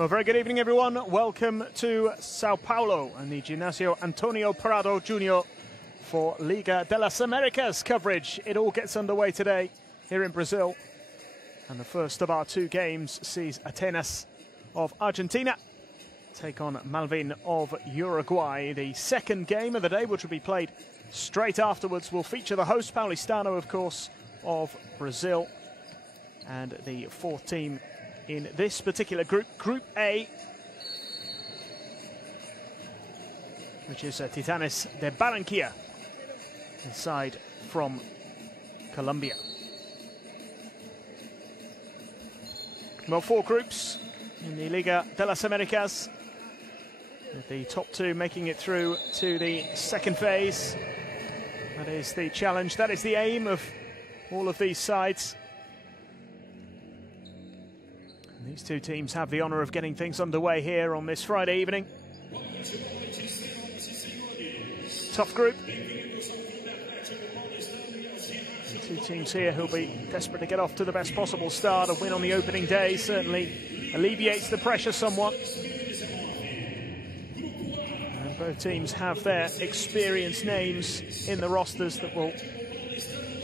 Well, very good evening, everyone. Welcome to Sao Paulo and the Ginásio Antonio Prado Jr. for Liga de las Americas coverage. It all gets underway today here in Brazil. And the first of our two games sees Atenas of Argentina take on Malvin of Uruguay. The second game of the day, which will be played straight afterwards, will feature the host, Paulistano, of course, of Brazil. And the fourth team in this particular group, Group A, which is Titanes de Barranquilla, inside from Colombia. Well, four groups in the Liga de las Americas, with the top two making it through to the second phase. That is the challenge, that is the aim of all of these sides. And these two teams have the honour of getting things underway here on this Friday evening. Tough group. Two teams here who'll be desperate to get off to the best possible start. A win on the opening day certainly alleviates the pressure somewhat. And both teams have their experienced names in the rosters that will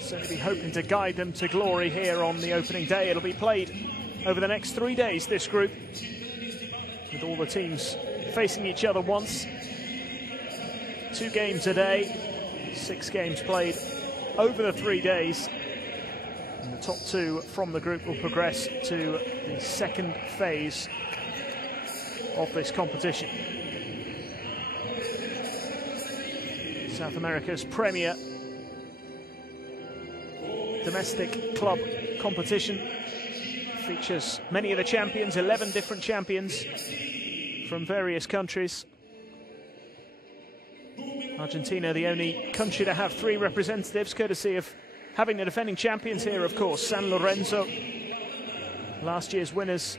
certainly be hoping to guide them to glory here on the opening day. It'll be played over the next 3 days, this group, with all the teams facing each other once. 2 games a day, 6 games played over the 3 days. And the top two from the group will progress to the second phase of this competition. South America's premier domestic club competition features many of the champions, 11 different champions from various countries. Argentina, the only country to have 3 representatives, courtesy of having the defending champions here, of course, San Lorenzo. Last year's winners,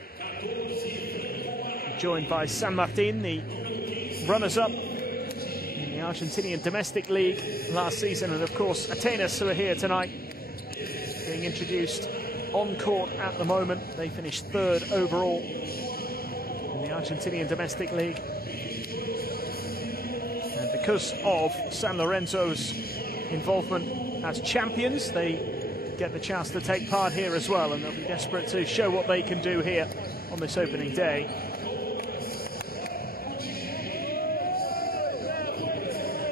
joined by San Martin, the runners-up in the Argentinian domestic league last season, and of course Atenas, who are here tonight, being introduced on court at the moment. They finished 3rd overall in the Argentinian domestic league. And because of San Lorenzo's involvement as champions, they get the chance to take part here as well, and they'll be desperate to show what they can do here on this opening day.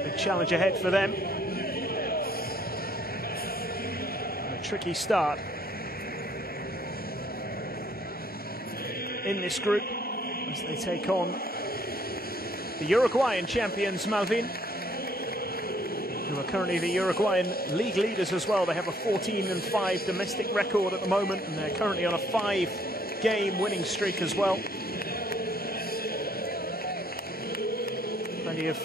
Big challenge ahead for them. A tricky start in this group as they take on the Uruguayan champions, Malvin, who are currently the Uruguayan league leaders as well. They have a 14-5 domestic record at the moment, and they're currently on a 5-game winning streak as well. Plenty of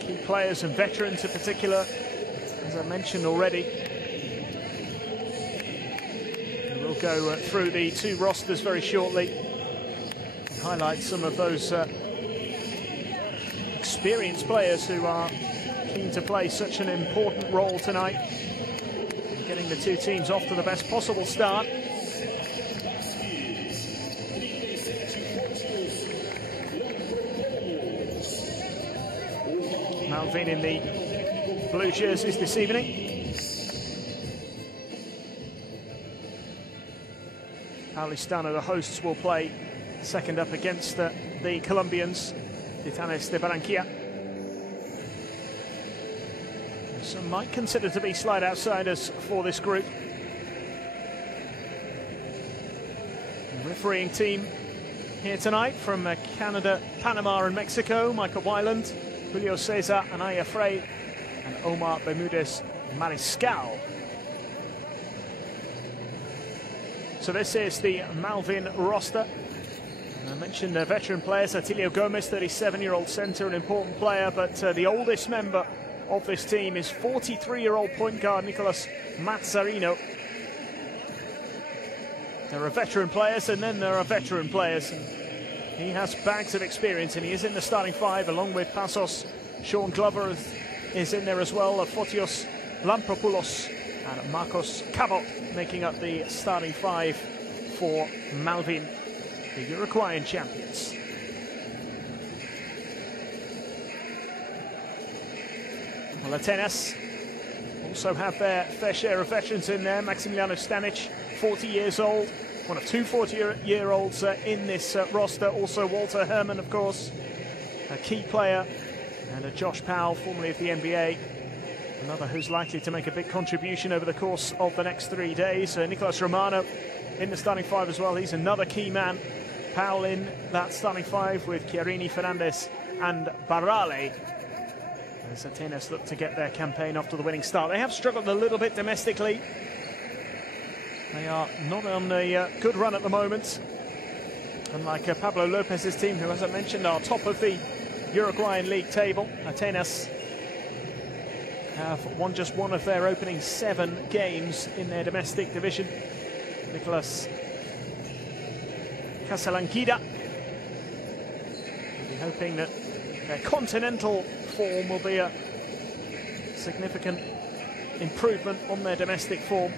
key players and veterans in particular, as I mentioned already. We'll go through the 2 rosters very shortly and highlight some of those experienced players who are keen to play such an important role tonight, getting the 2 teams off to the best possible start. Malvin in the blue jerseys this evening. Paulistano, the hosts, will play second up against the Colombians, Titanes de Barranquilla. Some might consider to be slight outsiders for this group. The refereeing team here tonight from Canada, Panama and Mexico: Michael Weiland, Julio Cesar, Anaya Frey and Omar Bermudez Mariscal. So this is the Malvin roster. And I mentioned veteran players: Atilio Gomez, 37-year-old centre, an important player, but the oldest member of this team is 43-year-old point guard Nicolas Mazzarino. There are veteran players, and then there are veteran players. And he has bags of experience, and he is in the starting 5 along with Passos. Sean Glover is in there as well, Fotios Lampropoulos and Marcos Cabot making up the starting 5 for Malvin. the Uruguayan champions. Well, Atenas also have their fair share of veterans in there. Maximiliano Stanic, 40 years old, one of two 40-year-olds in this roster. Also Walter Herman, of course, a key player, and Josh Powell, formerly of the NBA, another who's likely to make a big contribution over the course of the next 3 days. Nicolas Romano in the starting five as well. He's another key man. Powell in that starting five with Chiarini, Fernandez and Barale, as Atenas look to get their campaign off to the winning start. They have struggled a little bit domestically. They are not on a good run at the moment. Unlike Pablo Lopez's team, who, as I mentioned, are top of the Uruguayan league table, Atenas have won just one of their opening 7 games in their domestic division. Nicolas Casalanquida will be hoping that their continental form will be a significant improvement on their domestic form.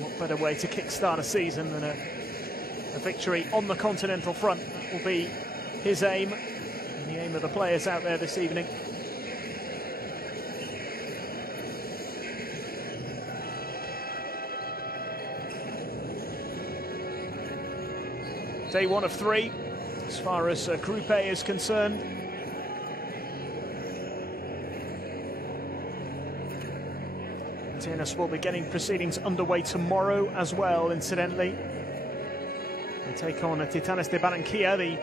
What better way to kickstart a season than a victory on the continental front? That will be his aim, and the aim of the players out there this evening. Day 1 of 3, as far as Group A is concerned. Atenas will be getting proceedings underway tomorrow as well, incidentally. They take on Titanes de Barranquilla, the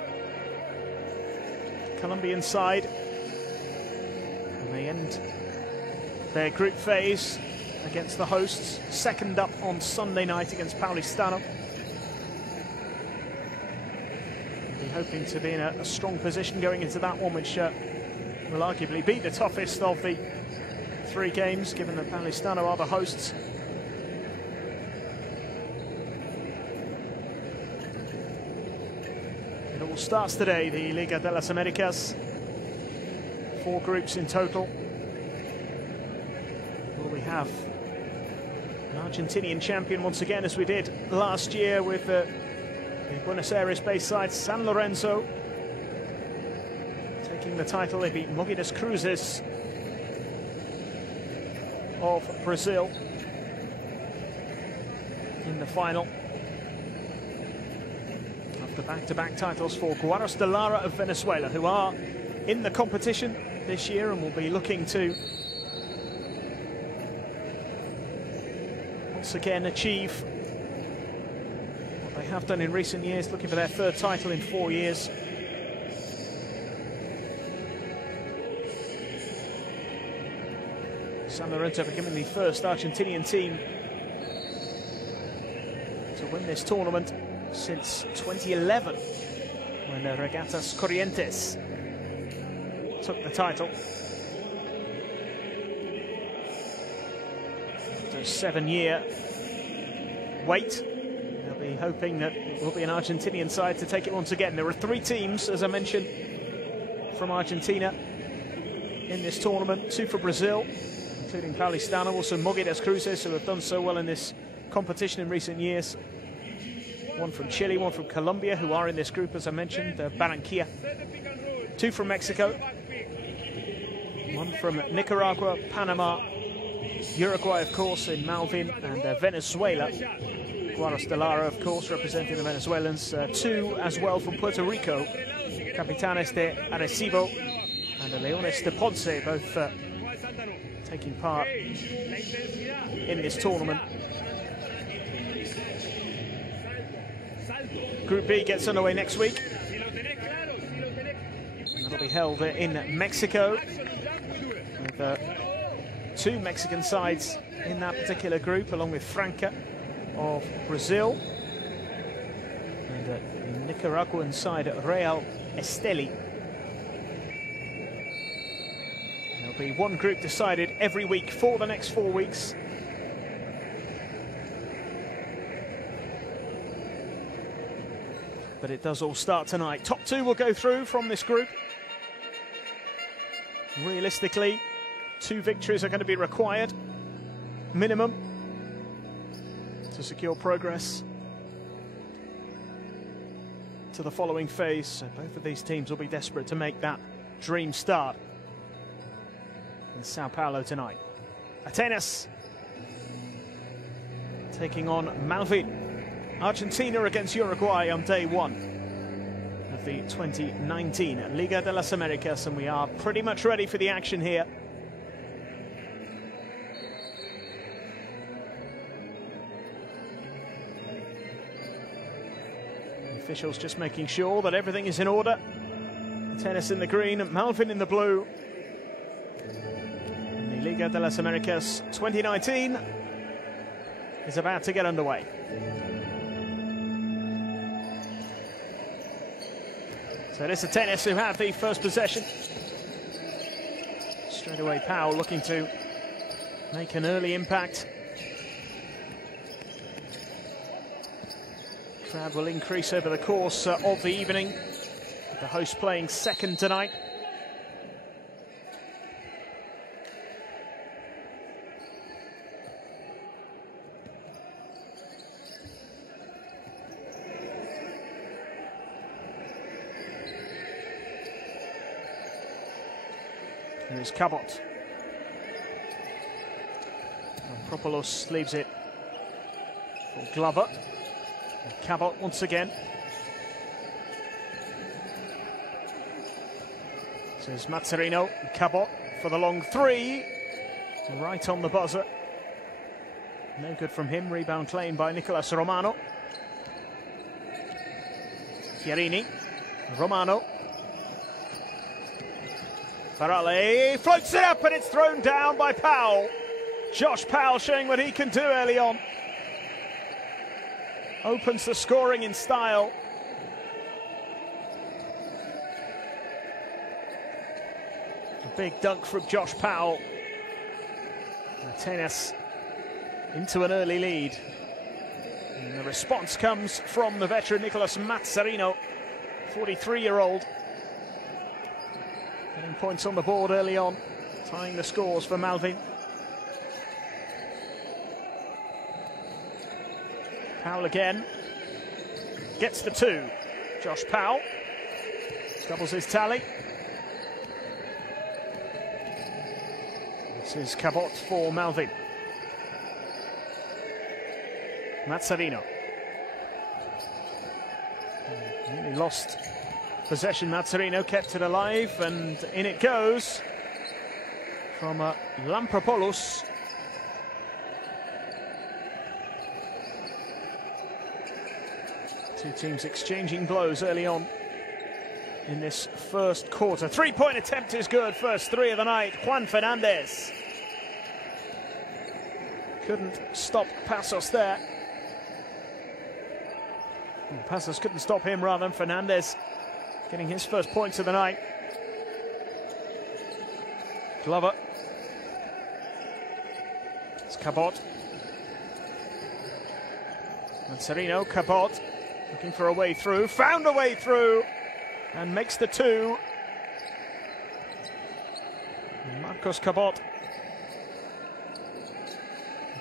Colombian side. And they end their group phase against the hosts, second up on Sunday night against Paulistano. Hoping to be in a strong position going into that one, which will arguably be the toughest of the 3 games, given that Paulistano are the hosts. It all starts today, the Liga de las Americas. 4 groups in total. Will we have an Argentinian champion once again, as we did last year with the Buenos Aires-based side San Lorenzo taking the title. They beat Mogidas Cruces of Brazil in the final. After back-to-back titles for Guaros de Lara of Venezuela, who are in the competition this year and will be looking to once again achieve they have done in recent years, looking for their 3rd title in 4 years. San Lorenzo becoming the first Argentinian team to win this tournament since 2011, when Regatas Corrientes took the title. After a 7-year wait, hoping that it will be an Argentinian side to take it once again. There are 3 teams, as I mentioned, from Argentina in this tournament. 2 for Brazil, including Paulistano, also Mogidas Cruces, who have done so well in this competition in recent years. 1 from Chile, 1 from Colombia, who are in this group, as I mentioned, Barranquilla. 2 from Mexico, 1 from Nicaragua, Panama, Uruguay, of course, in Malvin, and Venezuela. Guaros de Lara, of course, representing the Venezuelans. 2 as well from Puerto Rico, Capitanes de Arecibo and Leones de Ponce, both taking part in this tournament. Group B gets underway next week. That'll be held in Mexico, with 2 Mexican sides in that particular group, along with Franca of Brazil and the Nicaraguan side at Real Esteli. There'll be 1 group decided every week for the next 4 weeks. But it does all start tonight. Top 2 will go through from this group. Realistically, 2 victories are going to be required, minimum, to secure progress. to the following phase, so both of these teams will be desperate to make that dream start in Sao Paulo tonight. Atenas taking on Malvin. Argentina against Uruguay on day one of the 2019 Liga de las Americas, and we are pretty much ready for the action here. The officials just making sure that everything is in order. Tennis in the green, Malvin in the blue. And the Liga de las Americas 2019 is about to get underway. So it is the Atenas who have the first possession. Straight away, Powell looking to make an early impact. Crowd will increase over the course of the evening. The host playing second tonight. Here's Cabot. Propoulos leaves it for Glover. And Cabot once again. So it's Mazzarino, Cabot for the long three. Right on the buzzer. No good from him. Rebound claimed by Nicolas Romano. Chiarini. Romano. Farale floats it up and it's thrown down by Powell. Josh Powell showing what he can do early on. Opens the scoring in style. A big dunk from Josh Powell. Atenas into an early lead. And the response comes from the veteran Nicolas Mazzarino, 43-year-old. Getting points on the board early on, tying the scores for Malvin. Powell again, gets the two. Josh Powell doubles his tally. This is Cabot for Malvin. Mazzarino. Nearly lost possession. Mazzarino kept it alive, and in it goes from Lampropoulos. Two teams exchanging blows early on in this first quarter. Three-point attempt is good. First three of the night. Juan Fernandez couldn't stop Passos there. Well, Passos couldn't stop him, rather than Fernandez getting his first points of the night. Glover. It's Cabot. Mazzarino, Cabot looking for a way through. Found a way through and makes the two. Marcos Cabot.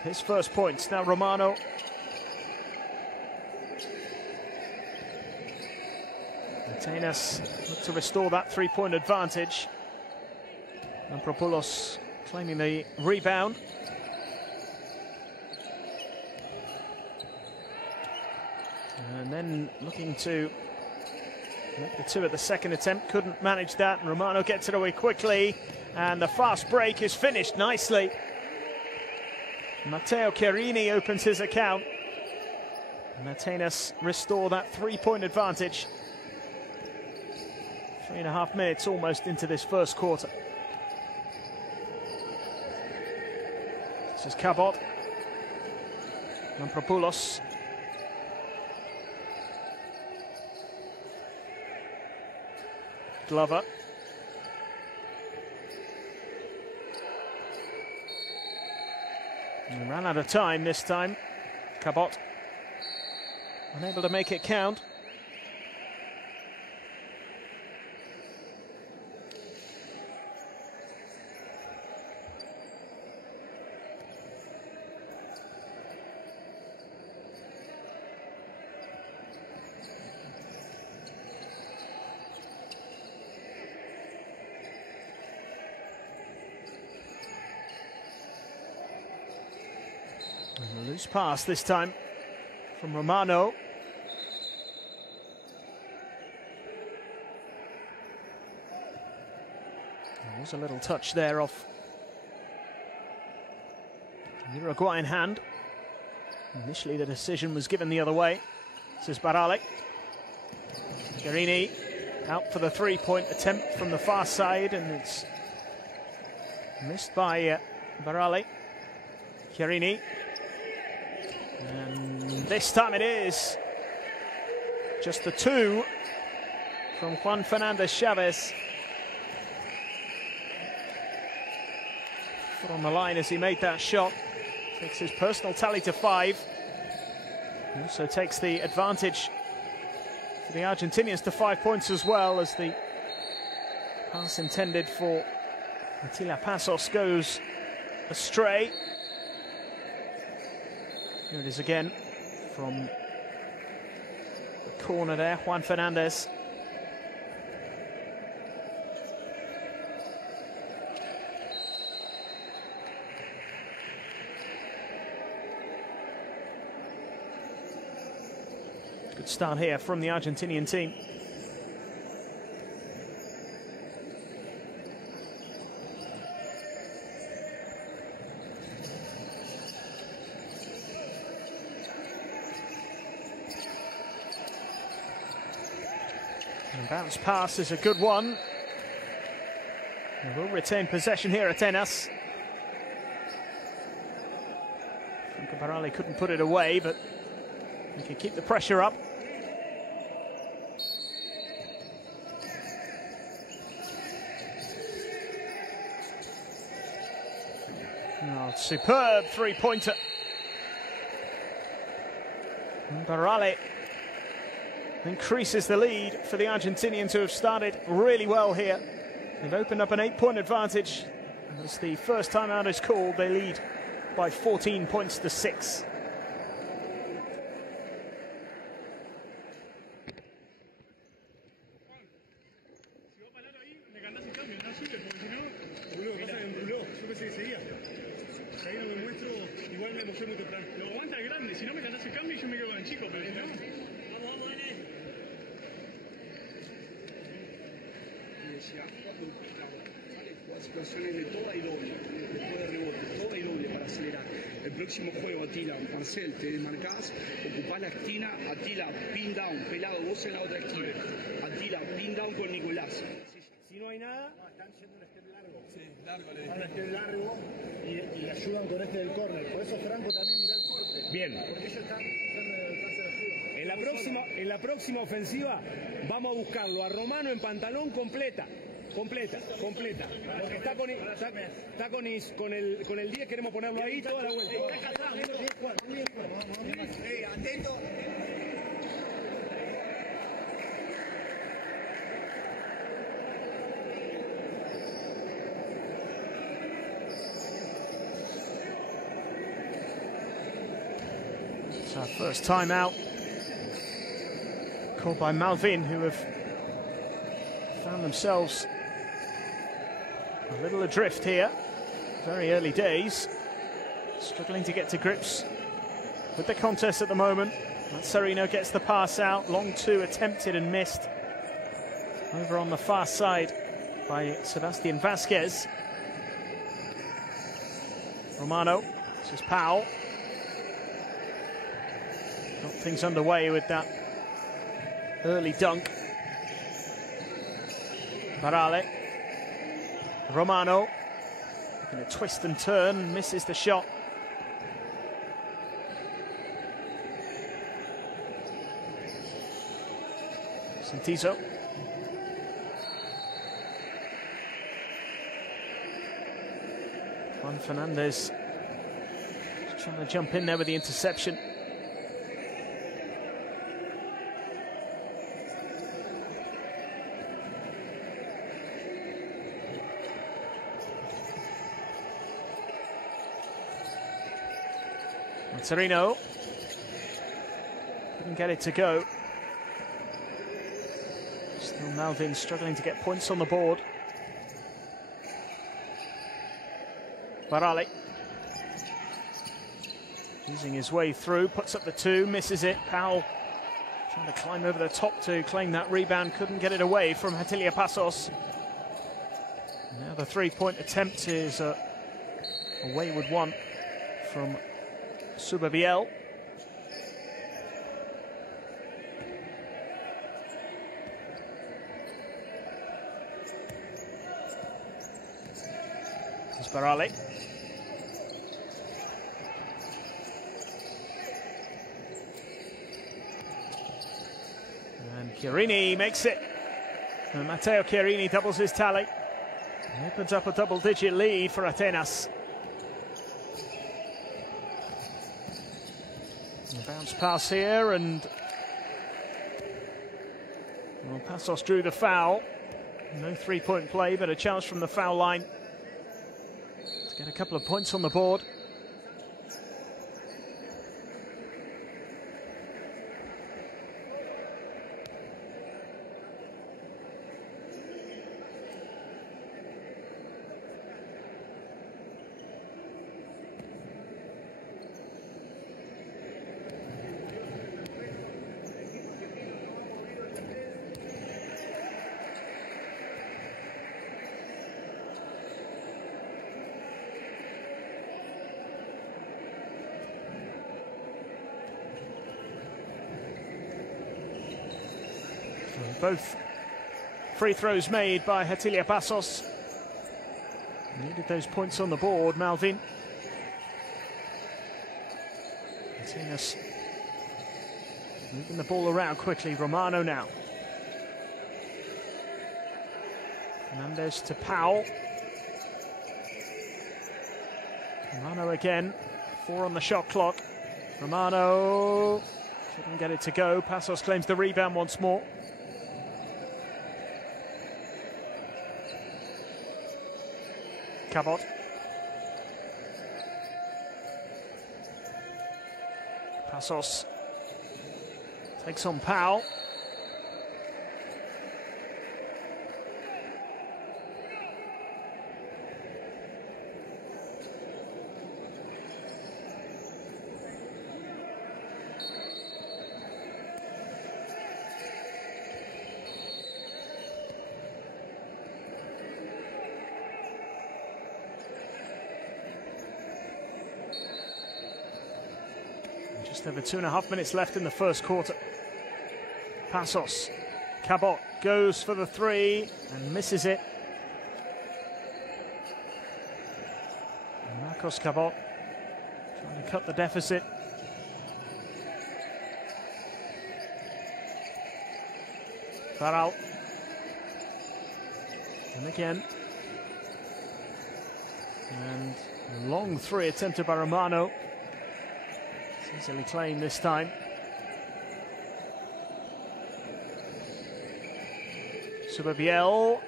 His first points. Now Romano. Atenas look to restore that three-point advantage. Lampropoulos claiming the rebound. And then looking to make the two at the second attempt. Couldn't manage that, and Romano gets it away quickly. And the fast break is finished nicely. Matteo Chiarini opens his account. And Atenas restore that three-point advantage. 3.5 minutes almost into this first quarter. This is Cabot. Lampropoulos. Glover. And ran out of time this time. Cabot unable to make it count. And a loose pass this time from Romano. There was a little touch there off the Uruguayan hand. Initially the decision was given the other way. This is Barale. Chiarini out for the three-point attempt from the far side, and it's missed by Barale. Chiarini. And this time it is just the two from Juan Fernandez Chavez. Foot on the line as he made that shot. Takes his personal tally to 5. Also takes the advantage for the Argentinians to 5 points as well, as the pass intended for Attila Passos goes astray. Here it is again from the corner there, Juan Fernandez. Good start here from the Argentinian team. And bounce pass is a good one. They will retain possession here, Atenas. Franco Barale couldn't put it away, but he can keep the pressure up. Oh, superb three-pointer. Barale increases the lead for the Argentinians, who have started really well here. They've opened up an 8-point advantage. As the first time out is called, they lead by 14 points to 6. Situaciones de toda y doble, de todo rebote, toda y doble para acelerar. El próximo juego, Atila, Marcel, te desmarcás, ocupás la esquina, Atila, pin down, pelado, vos en la otra esquina. Atila, pin down con Nicolás. Si no hay nada, están haciendo un step largo. Sí, largo. Un step largo y ayudan con este del córner. Por eso Franco también mirá el corte. Bien. Porque ellos están tratando de alcanzar ayuda. En la próxima ofensiva vamos a buscarlo a Romano en pantalón completa. Completa. Porque está con el 10, queremos ponerlo ahí toda la vuelta. Atento. It's our first time out, called by Malvin, who have found themselves a little adrift here. Very early days. Struggling to get to grips with the contest at the moment. Serino gets the pass out. Long two attempted and missed. Over on the far side by Sebastian Vasquez. Romano. This is Powell. Got things underway with that early dunk. Barale. Romano, going to twist and turn, misses the shot. Santizo. Juan Fernandez just trying to jump in there with the interception. Serino couldn't get it to go. Still Malvin struggling to get points on the board. Barale. Using his way through, puts up the two, misses it. Powell trying to climb over the top to claim that rebound, couldn't get it away from Hatilia Passos. Now the three-point attempt is a wayward one from Subabiel. Barali. And Chiarini makes it. And Matteo Chiarini doubles his tally. He opens up a double-digit lead for Atenas. A bounce pass here, and well, Passos drew the foul. No three-point play, but a chance from the foul line. Get a couple of points on the board. Both free throws made by Hatilia Passos. Needed those points on the board, Malvin. Atenas moving the ball around quickly. Romano now. Fernandez to Powell. Romano again. 4 on the shot clock. Romano couldn't get it to go. Passos claims the rebound once more. Cabot. Passos takes on Powell. Just over 2.5 minutes left in the first quarter. Passos. Cabot goes for the three and misses it. Marcos Cabot trying to cut the deficit. Farrell. And again. And a long three attempted by Romano. Easily claimed this time. Subabiel.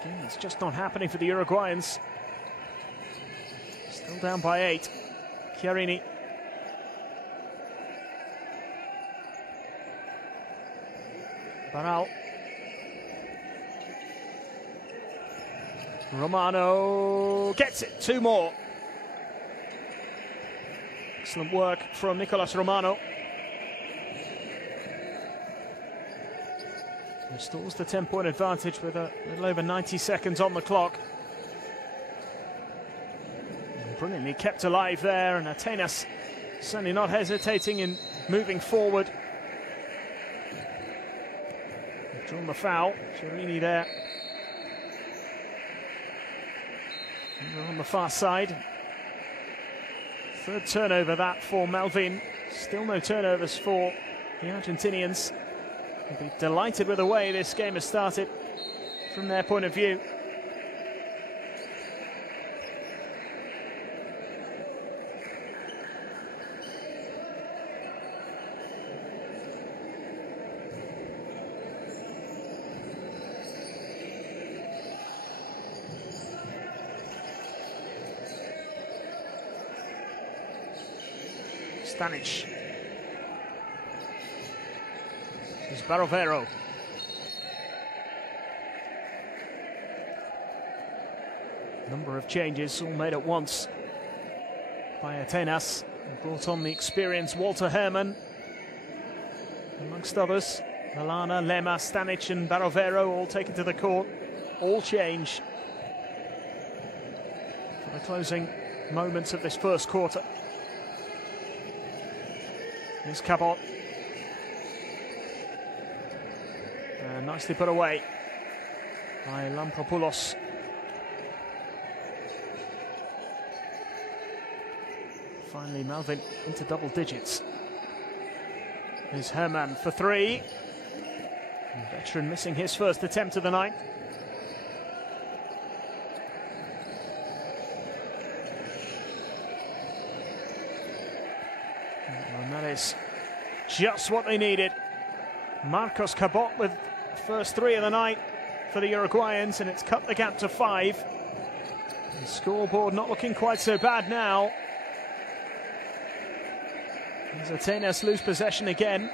Again, it's just not happening for the Uruguayans. Still down by 8. Chiarini. Barral. Romano gets it. 2 more. Excellent work from Nicolas Romano. Restores the 10-point advantage with a little over 90 seconds on the clock. Brilliantly kept alive there, and Atenas certainly not hesitating in moving forward. They've drawn the foul. Chiarini there. And we're on the far side. Third turnover that for Malvin. Still no turnovers for the Argentinians. They'll be delighted with the way this game has started from their point of view. Stanic. This is Barovero. Number of changes all made at once by Atenas. They brought on the experienced Walter Herman, amongst others. Milana, Lema, Stanic and Barovero all taken to the court. All change for the closing moments of this first quarter. Here's Cabot. Nicely put away by Lampropoulos. Finally, Malvin into double digits. Here's Herman for three. The veteran missing his first attempt of the night. And that is just what they needed. Marcos Cabot with the first three of the night for the Uruguayans, and it's cut the gap to 5. The scoreboard not looking quite so bad now. As Atenas lose possession again.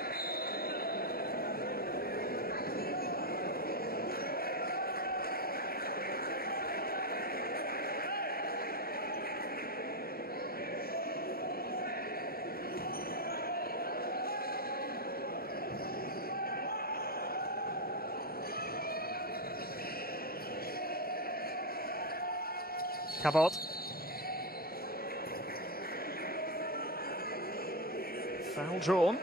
Cabot. Foul drawn.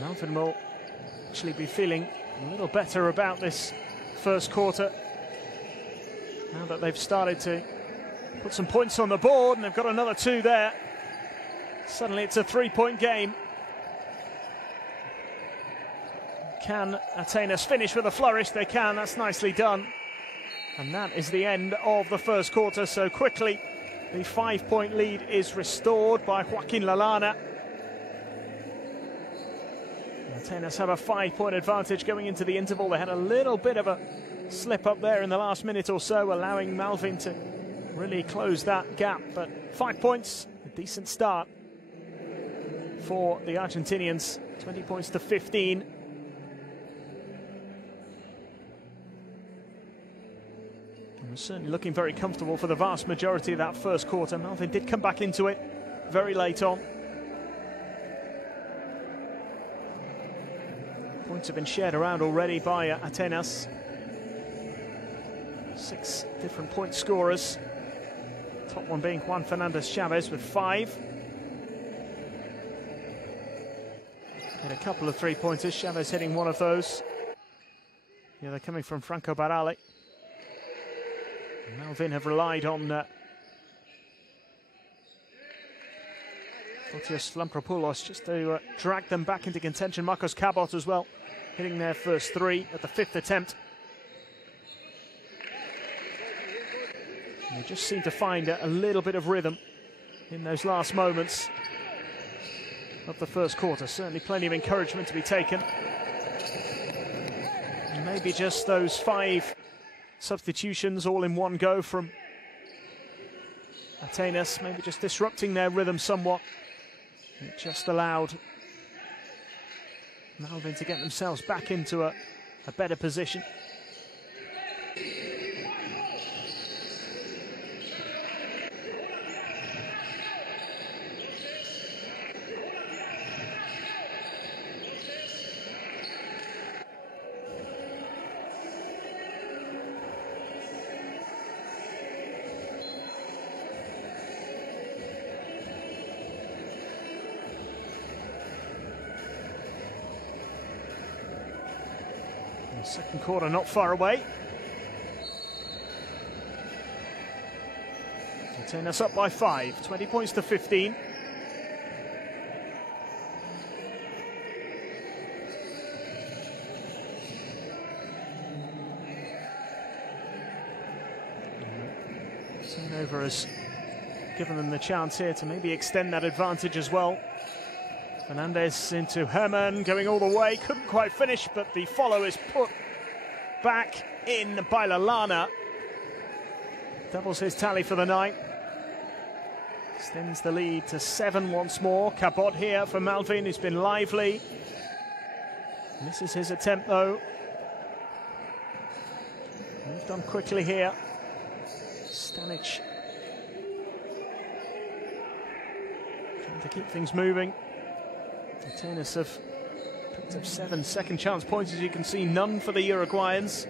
Malvin will actually be feeling a little better about this first quarter now that they've started to put some points on the board, and they've got another 2 there. Suddenly it's a 3-point game. Can Atenas finish with a flourish? They can. That's nicely done. And that is the end of the first quarter. So quickly, the 5-point lead is restored by Joaquin Lallana. Atenas have a 5-point advantage going into the interval. They had a little bit of a slip up there in the last minute or so, allowing Malvin to really close that gap. But 5 points, a decent start for the Argentinians. 20 points to 15. And we're certainly looking very comfortable for the vast majority of that first quarter. Malvin did come back into it very late on. Points have been shared around already by Atenas. 6 different point scorers. Top one being Juan Fernandez Chavez with 5. Had a couple of 3-pointers, Chavez hitting one of those. The other coming from Franco Barale. Malvin have relied on Fotios Lampropoulos just to drag them back into contention. Marcos Cabot as well, hitting their first 3 at the 5th attempt. And they just seem to find a little bit of rhythm in those last moments of the first quarter. Certainly plenty of encouragement to be taken. And maybe just those 5 substitutions all in one go from Atenas, maybe just disrupting their rhythm somewhat. It just allowed Malvin to get themselves back into a better position. Second quarter not far away. Atenas up by 5, 20 points to 15. Turnover has given them the chance here to maybe extend that advantage as well. Fernandez into Herman, going all the way, couldn't quite finish, but the follow is put back in by Lallana. Doubles his tally for the night. Extends the lead to 7 once more. Cabot here for Malvin, who's been lively. This is his attempt, though. Moved on quickly here. Stanic trying to keep things moving. Atenas have picked up 7 second chance points, as you can see, none for the Uruguayans.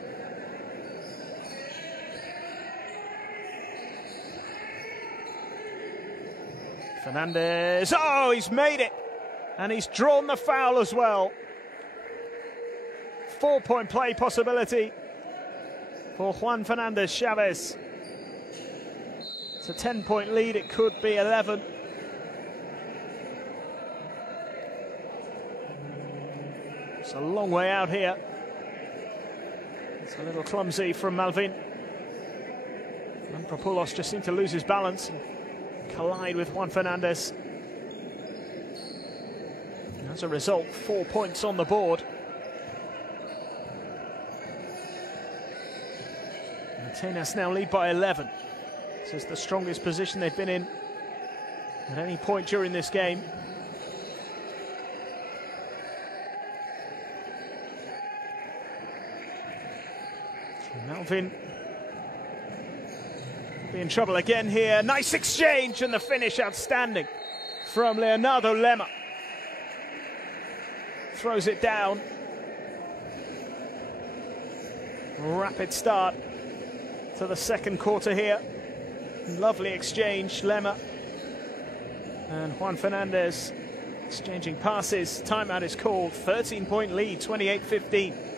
Fernandez, oh, he's made it! And he's drawn the foul as well. 4-point play possibility for Juan Fernandez Chavez. It's a 10-point lead, it could be 11. It's a long way out here. It's a little clumsy from Malvin. Lampropoulos just seemed to lose his balance and collide with Juan Fernandez. And as a result, 4 points on the board. Atenas now lead by 11. This is the strongest position they've been in at any point during this game. Malvin be in trouble again here. Nice exchange, and the finish outstanding from Leonardo Lema. Throws it down. Rapid start to the second quarter here. Lovely exchange, Lema and Juan Fernandez exchanging passes. Timeout is called. 13-point lead, 28-15.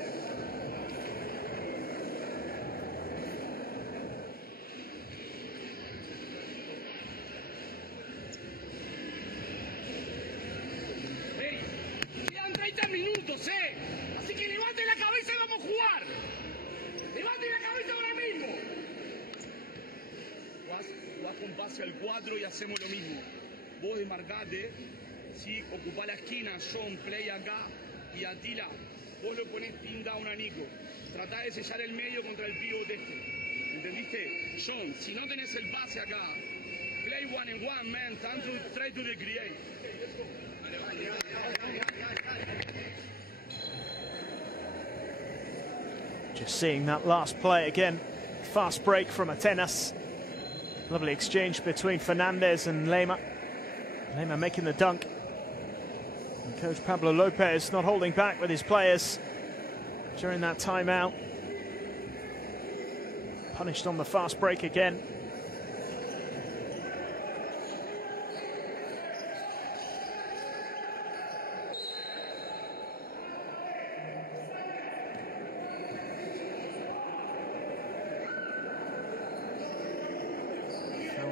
Al cuadro y hacemos lo mismo. Vos desmarcate, ¿sí? Ocupá la esquina, John, play acá, y Atila, vos lo ponés pin down a Nico. Tratá de sellar el medio contra el pivot este. ¿Entendiste? John, si no tenés el pase acá, play one and one, man, try to recreate. Just seeing that last play again. Fast break from Atenas. Lovely exchange between Fernandez and Lema. Lema making the dunk. And Coach Pablo Lopez not holding back with his players during that timeout. Punished on the fast break again.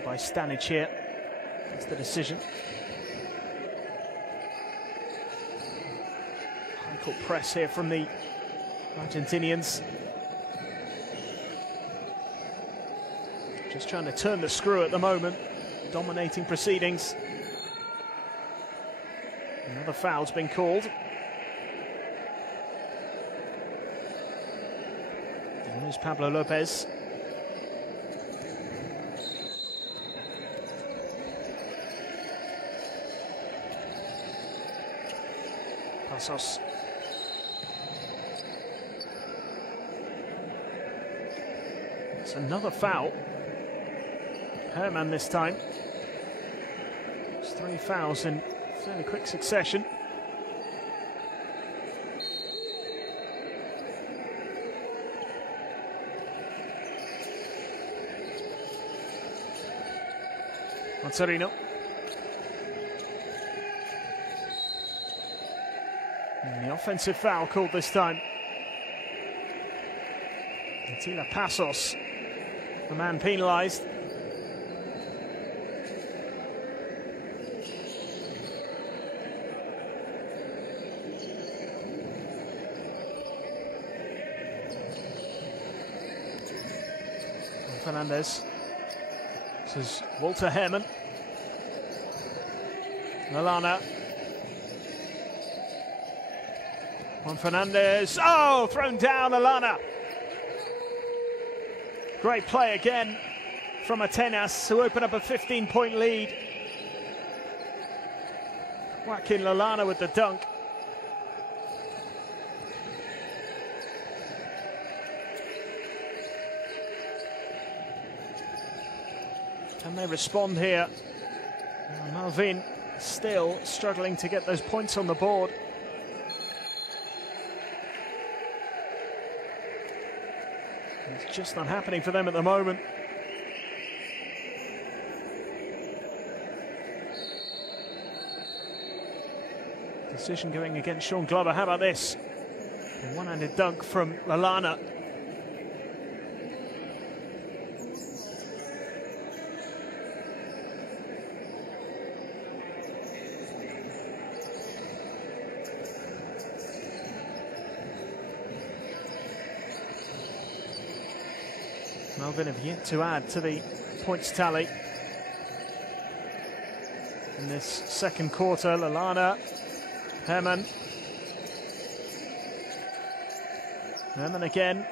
By Stanic here. That's the decision. High court press here from the Argentinians. Just trying to turn the screw at the moment. Dominating proceedings. Another foul's been called. And there's Pablo Lopez. Passos. It's another foul. Herman this time. It's 3 fouls in fairly quick succession. Mazzarino. And the offensive foul called this time. Attila Passos, the man penalised. Fernandez. This is Walter Herman. Lallana. Juan Fernandez. Oh, thrown down, Lallana. Great play again from Atenas, who open up a 15-point lead. Joaquin Lallana with the dunk. Can they respond here? Malvin still struggling to get those points on the board. It's just not happening for them at the moment. Decision going against Sean Glover. How about this? A one-handed dunk from Lallana. Malvin have yet to add to the points tally in this second quarter. Lallana, Herman again.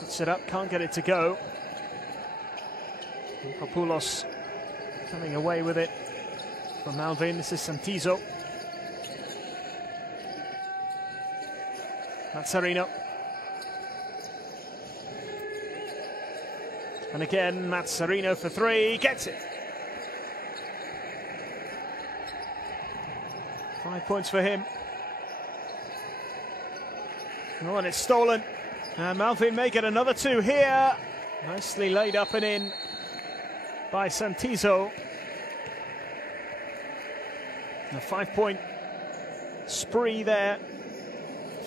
Puts it up, can't get it to go. Papoulos coming away with it from Malvin. This is Santizo. Mazzarino. And again, Mazzarino for three, gets it. 5 points for him. Oh, and it's stolen. And Malvin may get another two here. Nicely laid up and in by Santizo. A 5-point spree there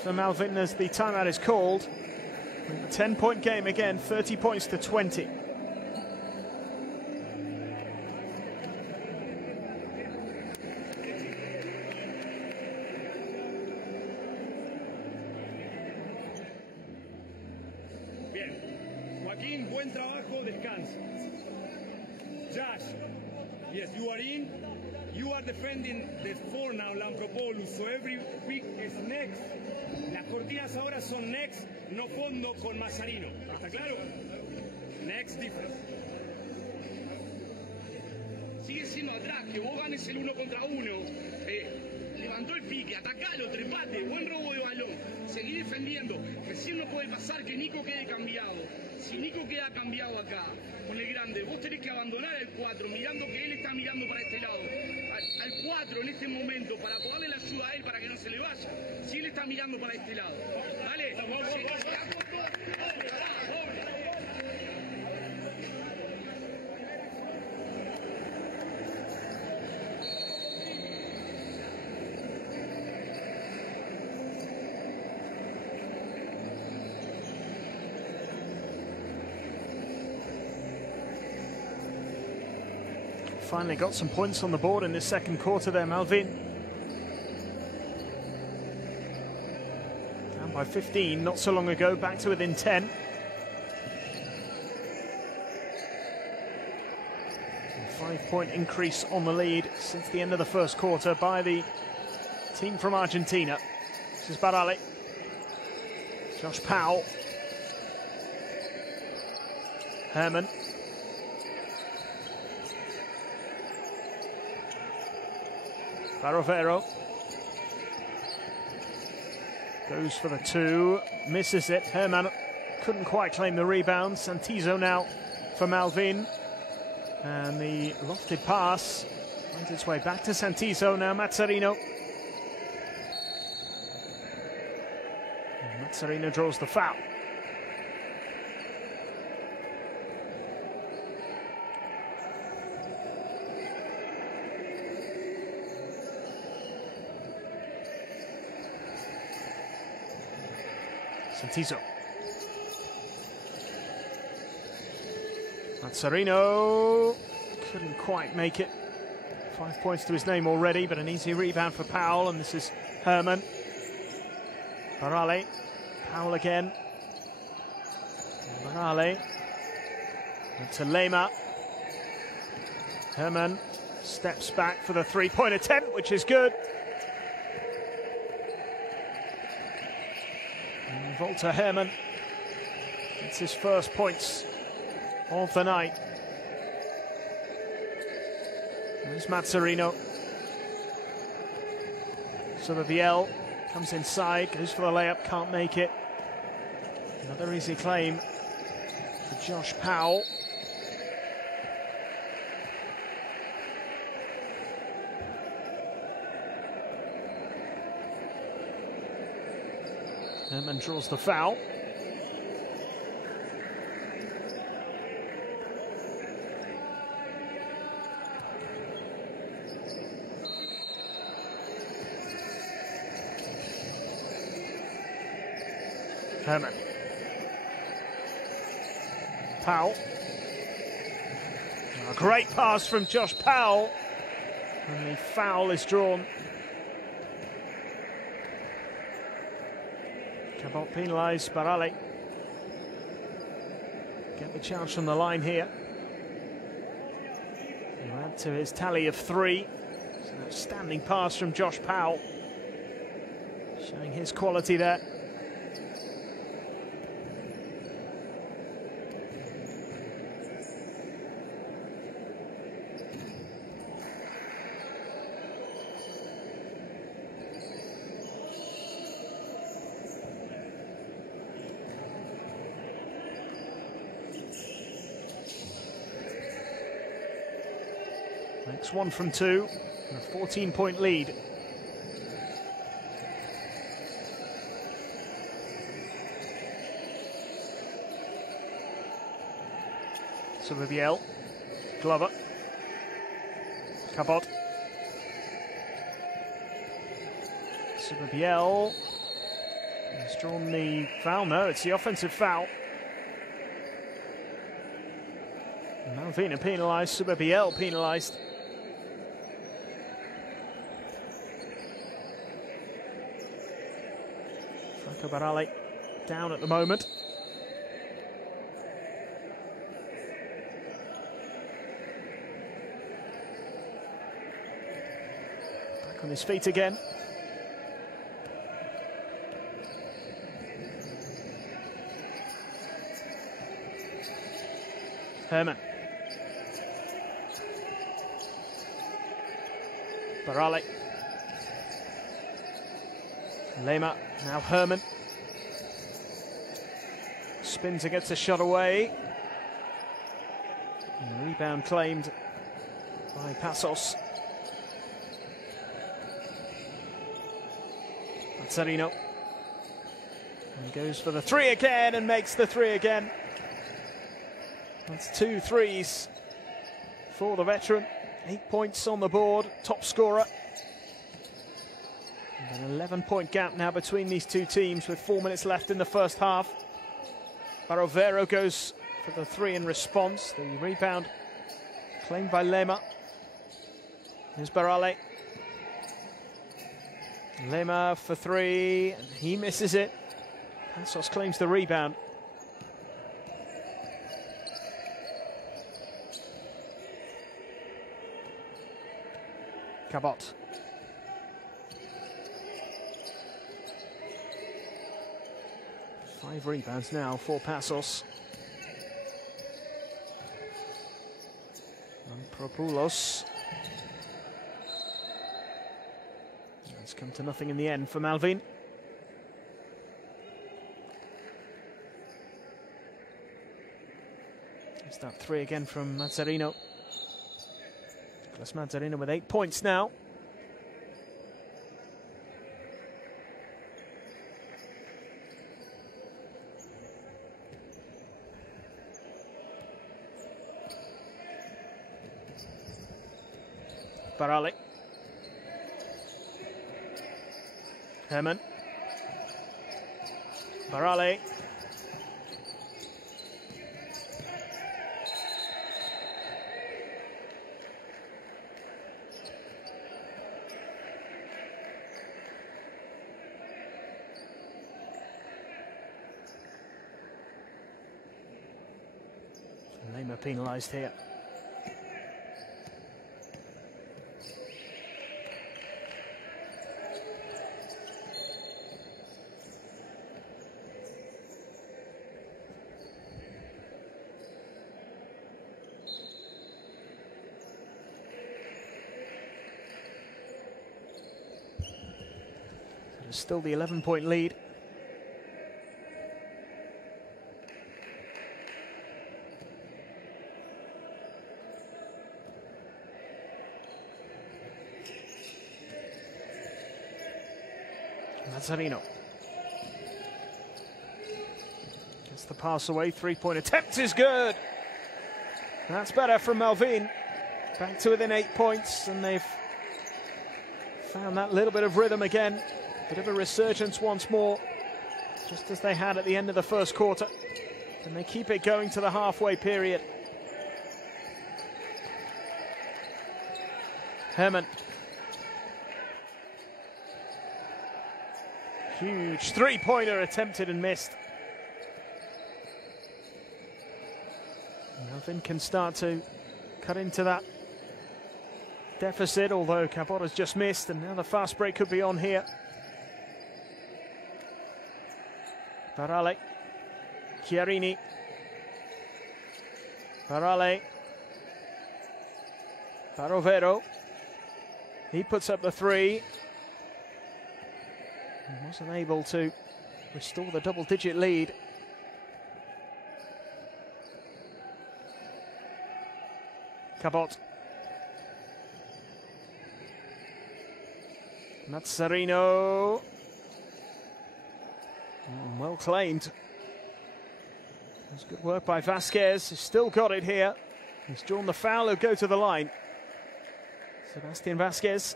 for Malvin as the timeout is called. A 10-point game again, 30 points to 20. Bien. Joaquín, buen trabajo, descansa. Josh, yes, you are in. You are defending the four now, Lampropoulos. So every pick is next. Las cortinas ahora son next, no fondo con Mazzarino. ¿Está claro? Next difference. Sigue siendo atrás, que vos ganes el 1 contra 1. Levantó el pique, atacalo, trepate, buen robo de balón. Seguí defendiendo. Recién no puede pasar que Nico quede cambiado. Si Nico queda cambiado acá, con el grande, vos tenés que abandonar el 4, mirando que él está mirando para este lado. Al 4 en este momento, para poderle la ayuda a él para que no se le vaya. Si él está mirando para este lado. Dale, Finally got some points on the board in this second quarter there, Malvin. Down by 15 not so long ago, back to within 10. A 5-point increase on the lead since the end of the first quarter by the team from Argentina. This is Barale. Josh Powell. Herman. Barovero goes for the two, misses it. Herman couldn't quite claim the rebound. Santizo now for Malvin. And the lofted pass finds its way back to Santizo. Now Mazzarino. And Mazzarino draws the foul. Santizo. Mazzarino couldn't quite make it. 5 points to his name already, but an easy rebound for Powell, and this is Herman. Barale. Powell again. Barale. And to Lema. Herman steps back for the three-point attempt, which is good. Volta Herman, it's his first points of the night. There's Mazzarino. Sobaviel comes inside, goes for the layup, can't make it. Another easy claim for Josh Powell. Herman draws the foul. Herman. Powell. A great pass from Josh Powell. And the foul is drawn. Cabot penalised. Barale. Get the challenge from the line here. He'll add to his tally of 3. It's an outstanding pass from Josh Powell. Showing his quality there. Makes 1 from 2, and a 14-point lead. Subiel, Glover, Cabot, Subiel has drawn the foul. No, it's the offensive foul. Malvin penalised, Subiel penalised. Barale down at the moment. Back on his feet again. Herman. Barale. Lema, now Herman. Spins and gets a shot away. And the rebound claimed by Passos. Mazzarino. And goes for the 3 again and makes the 3 again. That's 2 threes for the veteran. 8 points on the board, top scorer. And an 11-point gap now between these two teams with 4 minutes left in the first half. Barovero goes for the 3 in response. The rebound claimed by Lema. Here's Barale. Lema for 3, and he misses it. Passos claims the rebound. Cabot. Five rebounds now for Passos. Propoulos. It's come to nothing in the end for Malvin. It's that 3 again from Mazzarino. Nicolas Mazzarino with 8 points now. Barale. Herman. Barale. Lema penalised here. There's still the 11-point lead. Mazzarino. Gets the pass away. 3-point attempt is good. That's better from Malvin. Back to within 8 points, and they've found that little bit of rhythm again. Bit of a resurgence once more, just as they had at the end of the first quarter. And they keep it going to the halfway period. Herman. Huge three-pointer attempted and missed. Malvin can start to cut into that deficit, although Cabot has just missed, and now the fast break could be on here. Parale, Chiarini, Parale, Barovero. He puts up the three. He wasn't able to restore the double-digit lead. Cabot. Mazzarino. Well claimed. That's good work by Vasquez. He's still got it here. He's drawn the foul. He'll go to the line. Sebastian Vasquez.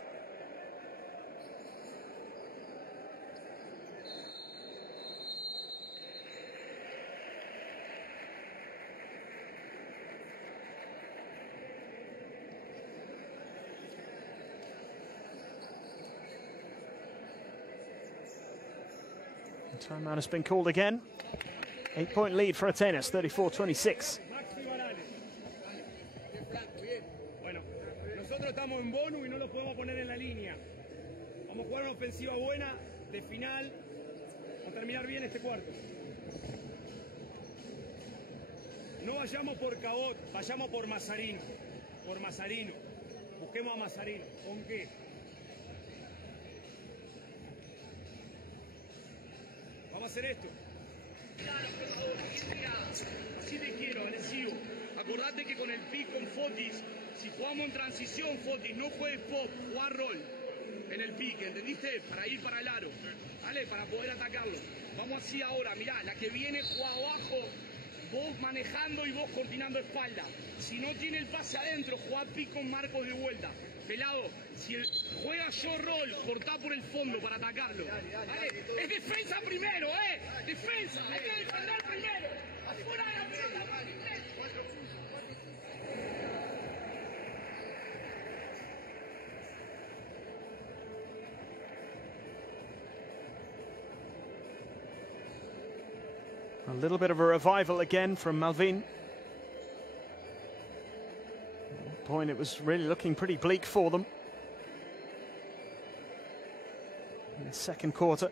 Timeout has been called again. 8-point lead for Atenas, 34-26. Bueno, nosotros estamos en bonus y no lo podemos poner en la línea. Vamos a jugar una ofensiva buena de final a terminar bien este cuarto. No vayamos por Cabot, vayamos por Mazzarino. Por Mazzarino. Busquemos a Mazzarino. ¿Con qué? Vamos a hacer esto. Así te quiero, agresivo. Acordate que con el pick con Fotis, si jugamos en transición, Fotis, no juegues pop, jugar rol en el pick, ¿entendiste? Para ir para el aro, ¿vale? Para poder atacarlo. Vamos así ahora, mirá, la que viene juega abajo, vos manejando y vos coordinando espalda. Si no tiene el pase adentro, jugá pick con Marcos de vuelta. Pelado, si juega yo rol, cortá por el fondo para atacarlo. ¿Vale? Es defensa primero, ¿eh? Defensa, hay que defender primero. Afuera de la pelota, A little bit of a revival again from Malvin. At one point it was really looking pretty bleak for them in the second quarter.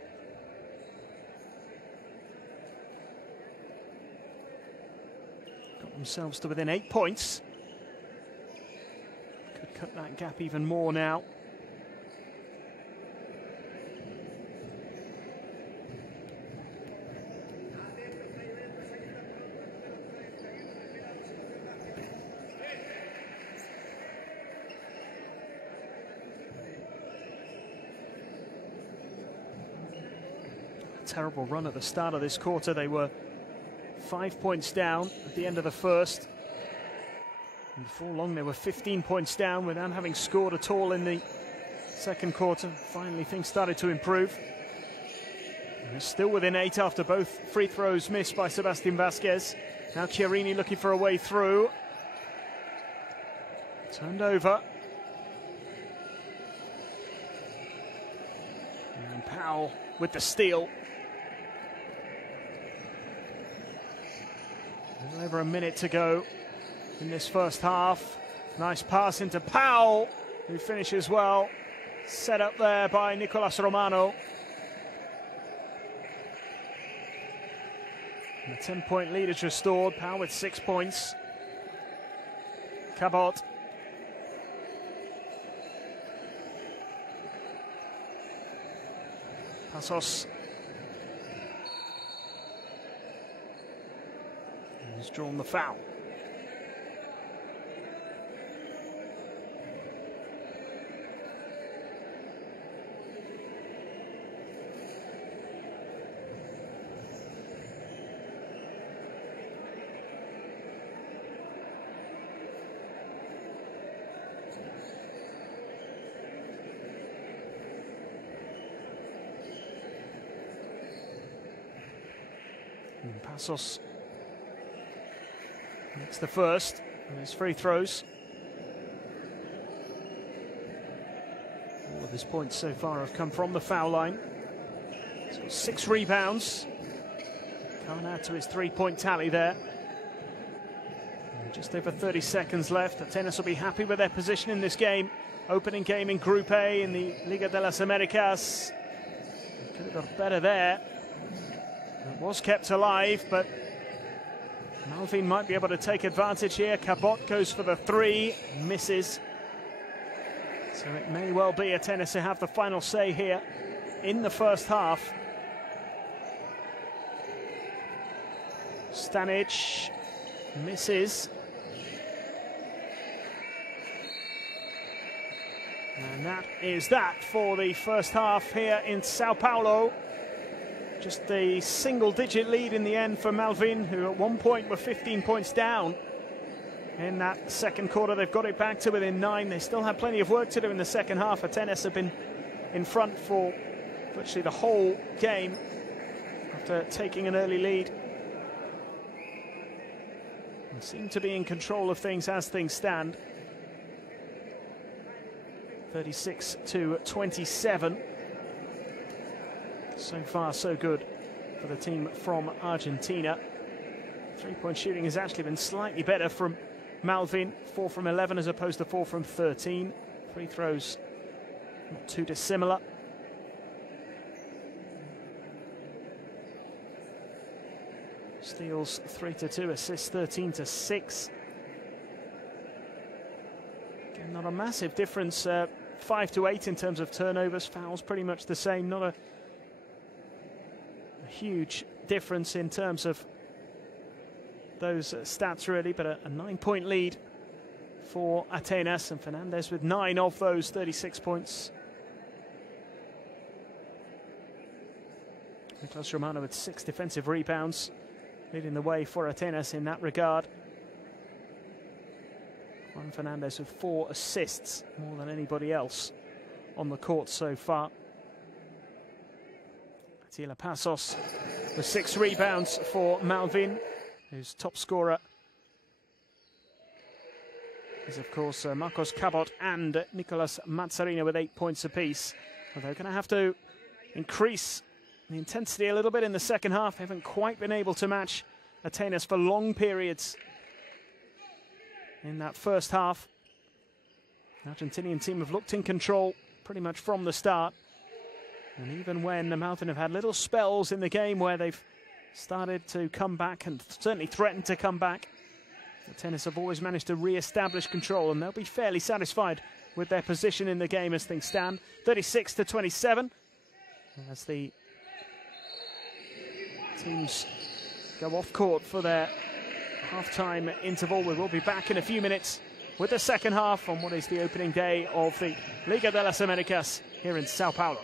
Got themselves to within 8 points. Could cut that gap even more now. Terrible run at the start of this quarter. They were 5 points down at the end of the first. And before long, they were 15 points down without having scored at all in the second quarter. Finally, things started to improve. And they're still within 8 after both free throws missed by Sebastian Vasquez. Now Chiarini looking for a way through. Turned over. And Powell with the steal. Over a minute to go in this first half. Nice pass into Powell, who finishes well. Set up there by Nicolas Romano. And the 10-point lead is restored. Powell with 6 points. Cabot. Passos. He's drawn the foul. Passos makes the first of his free throws. All of his points so far have come from the foul line. He's got 6 rebounds. Can't add to his 3-point tally there. And just over 30 seconds left. Atenas will be happy with their position in this game. Opening game in Group A in the Liga de las Americas. Could have got better there. It was kept alive, but Malvin might be able to take advantage here. Cabot goes for the 3, misses. So it may well be Atenas to have the final say here in the first half. Stanic misses. And that is that for the first half here in Sao Paulo. Just a single-digit lead in the end for Malvin, who at one point were 15 points down. In that second quarter, they've got it back to within 9. They still have plenty of work to do in the second half. Atenas have been in front for virtually the whole game after taking an early lead. And seem to be in control of things as things stand. 36-27. So far, so good for the team from Argentina. 3-point shooting has actually been slightly better from Malvin. 4 from 11 as opposed to 4 from 13. Free throws not too dissimilar. Steals 3-2, assists 13-6. Again, not a massive difference. 5-8 in terms of turnovers. Fouls pretty much the same. Not a huge difference in terms of those stats really, but a 9-point lead for Atenas, and Fernandez with 9 of those 36 points. Nicolas Romano with 6 defensive rebounds, leading the way for Atenas in that regard. Juan Fernandez with 4 assists, more than anybody else on the court so far. Attila Passos with 6 rebounds for Malvin, whose top scorer is, of course, Marcos Cabot and Nicolas Mazzarino with 8 points apiece. Well, they're going to have to increase the intensity a little bit in the second half. They haven't quite been able to match Atenas for long periods in that first half. The Argentinian team have looked in control pretty much from the start. And even when the Malvin have had little spells in the game where they've started to come back and certainly threatened to come back, Atenas have always managed to re-establish control, and they'll be fairly satisfied with their position in the game as things stand. 36-27 as the teams go off court for their half-time interval. We will be back in a few minutes with the second half on what is the opening day of the Liga de las Americas here in Sao Paulo.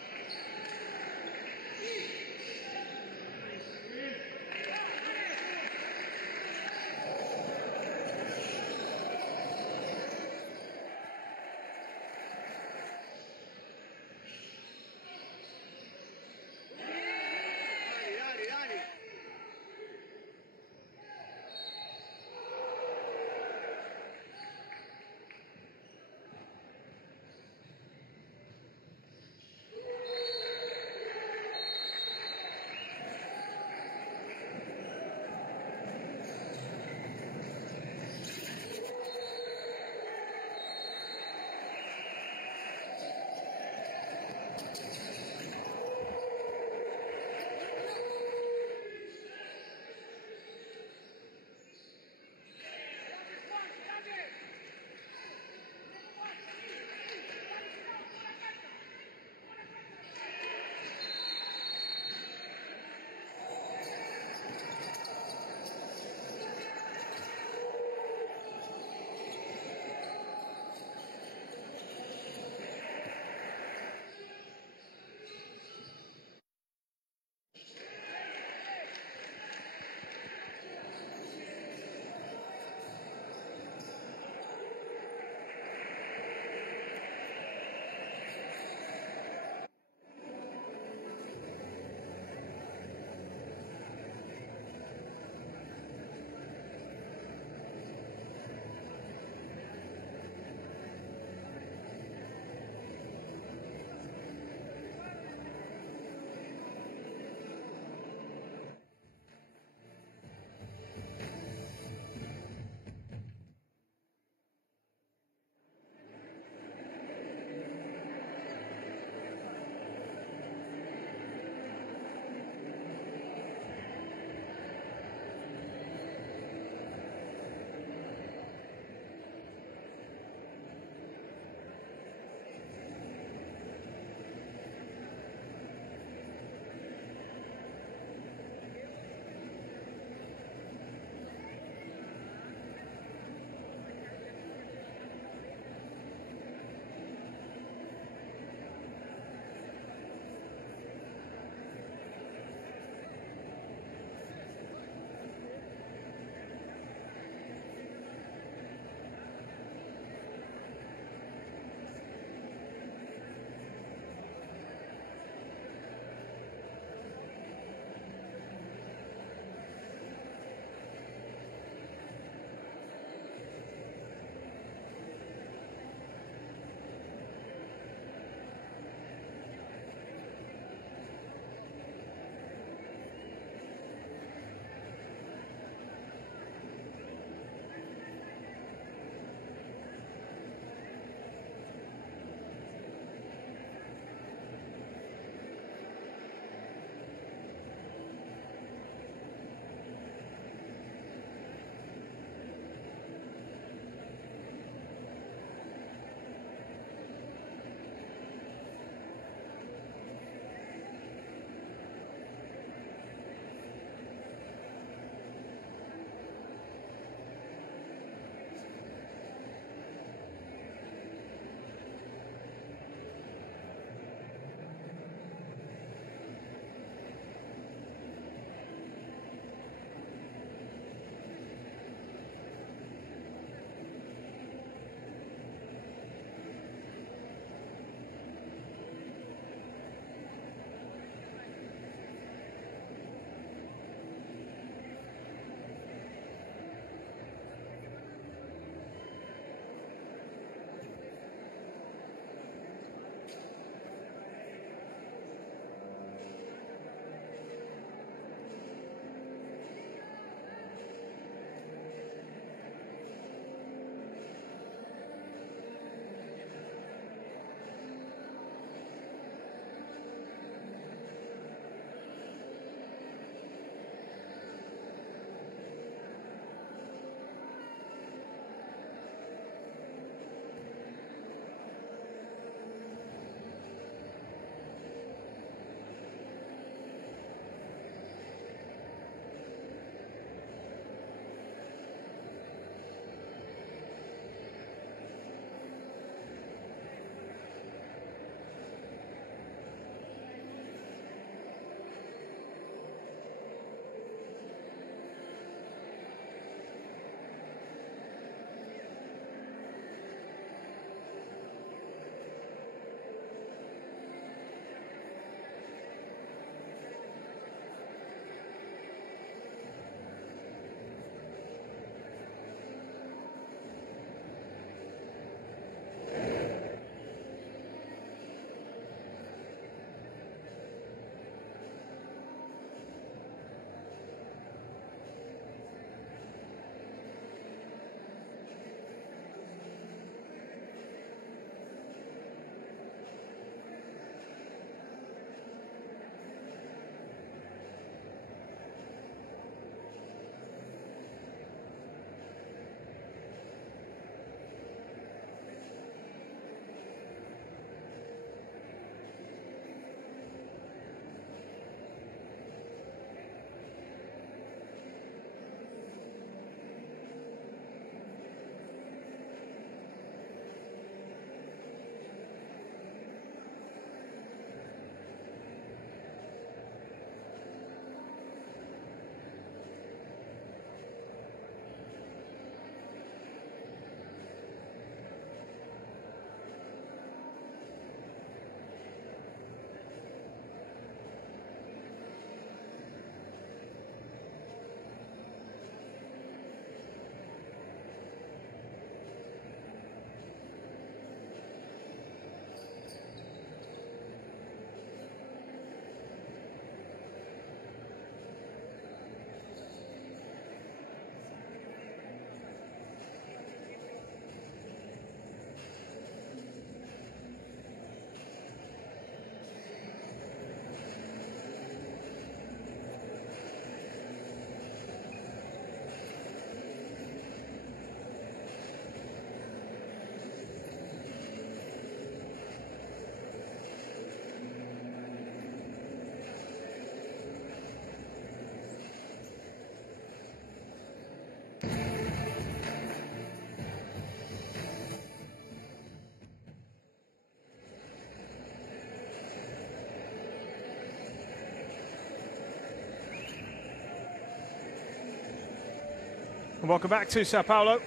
Welcome back to Sao Paulo.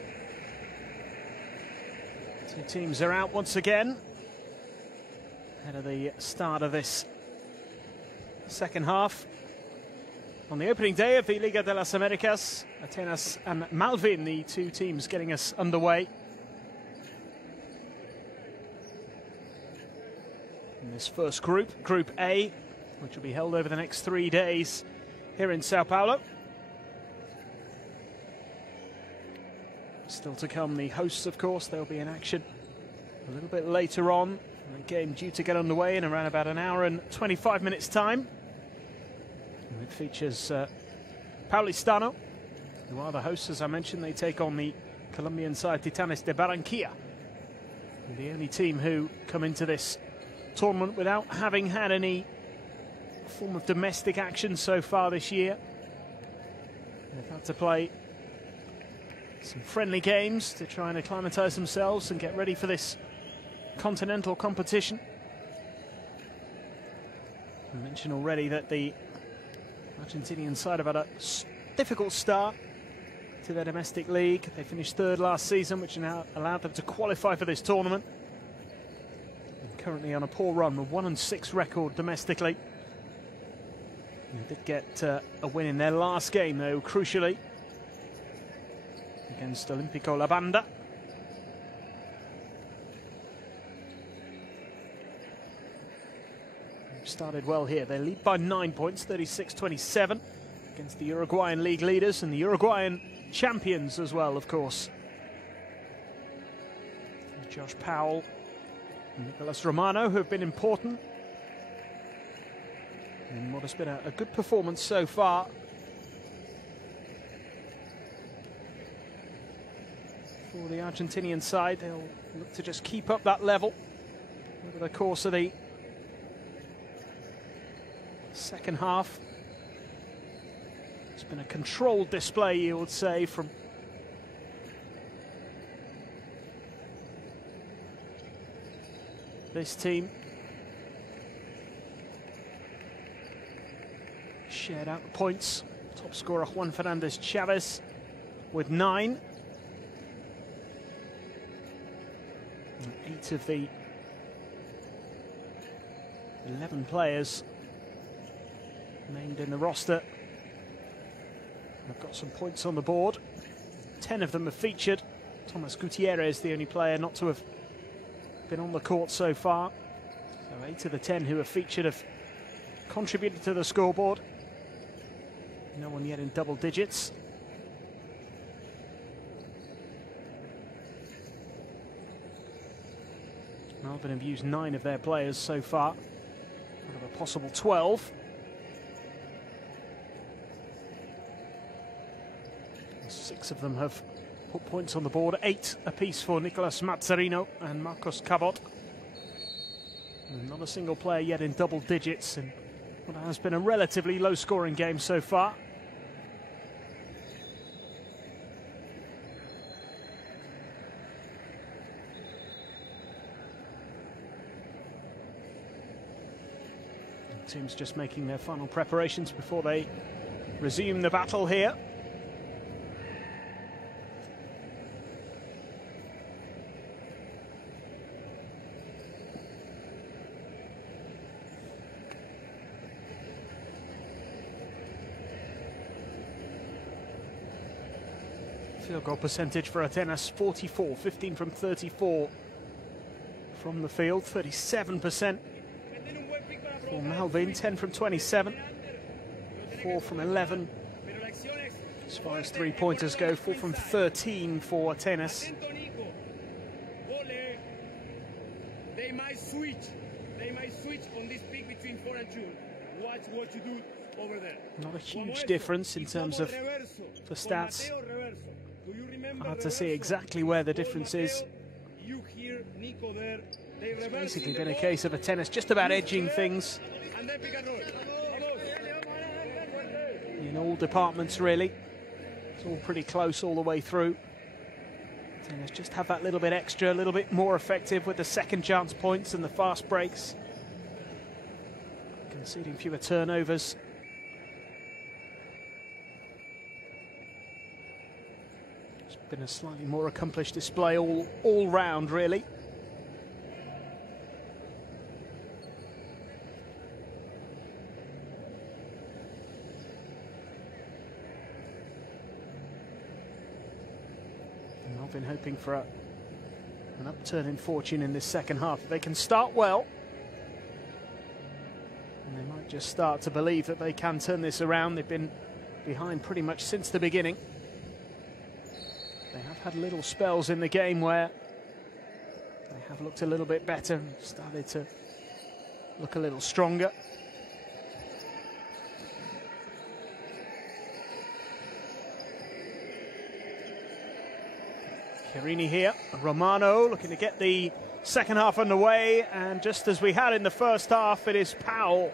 Two teams are out once again ahead of the start of this second half. On the opening day of the Liga de las Americas, Atenas and Malvin, the two teams getting us underway. In this first group, Group A, which will be held over the next 3 days here in Sao Paulo. Still to come, the hosts, of course, they'll be in action a little bit later on. The game due to get underway in around about an hour and 25 minutes time. And it features Paulistano, who are the hosts, as I mentioned. They take on the Colombian side Titanes de Barranquilla, the only team who come into this tournament without having had any form of domestic action so far this year. They've had to play some friendly games to try and acclimatise themselves and get ready for this continental competition. I mentioned already that the Argentinian side have had a difficult start to their domestic league. They finished third last season, which now allowed them to qualify for this tournament. And currently on a poor run, with 1-6 record domestically. They did get a win in their last game, though, crucially, against Olímpico La Banda. They've started well here. They lead by 9 points, 36-27, against the Uruguayan league leaders and the Uruguayan champions as well, of course. Josh Powell and Nicolas Romano, who have been important in what has been a good performance so far. For the Argentinian side, they'll look to just keep up that level over the course of the second half. It's been a controlled display, you would say, from this team. Shared out the points. Top scorer Juan Fernandez Chavez with 9. And 8 of the 11 players named in the roster have got some points on the board. 10 of them have featured. Thomas Gutierrez, the only player not to have been on the court so far. So 8 of the 10 who have featured have contributed to the scoreboard. No one yet in double digits. Malvin have used 9 of their players so far, out of a possible 12. 6 of them have put points on the board, 8 apiece for Nicolas Mazzarino and Marcos Cabot. And not a single player yet in double digits in what has been a relatively low-scoring game so far. The teams just making their final preparations before they resume the battle here. Field goal percentage for Atenas, 44, 15 from 34 from the field, 37% for Malvin, 10 from 27, 4 from 11. As far as three-pointers go, 4 from 13 for Atenas. They might switch on this pick between 4 and 2. Watch what you do over there. Not a huge difference in terms of the stats. Hard to see exactly where the difference is. It's basically been a case of Atenas just about edging things in all departments, really. It's all pretty close all the way through. Atenas just have that little bit extra, a little bit more effective with the second chance points and the fast breaks. Conceding fewer turnovers. Been a slightly more accomplished display all round, really. Malvin hoping for an upturn in fortune in this second half. They can start well, and they might just start to believe that they can turn this around. They've been behind pretty much since the beginning. They have had little spells in the game where they have looked a little bit better and started to look a little stronger. Chiellini here, Romano looking to get the second half underway, and just as we had in the first half, it is Powell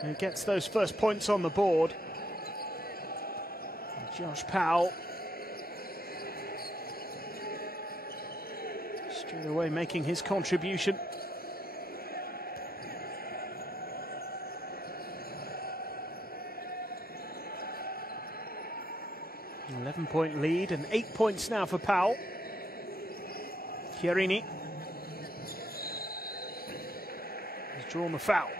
who gets those first points on the board. And Josh Powell straight away making his contribution. An 11-point lead and 8 points now for Powell. Chiellini has drawn the foul.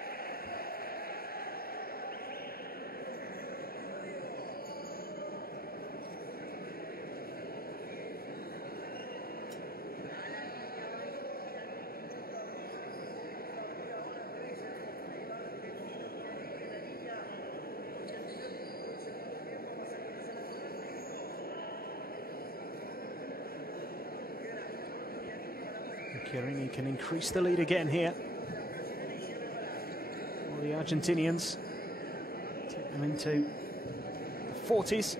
Chiellini can increase the lead again here. For the Argentinians, take them into the 40s.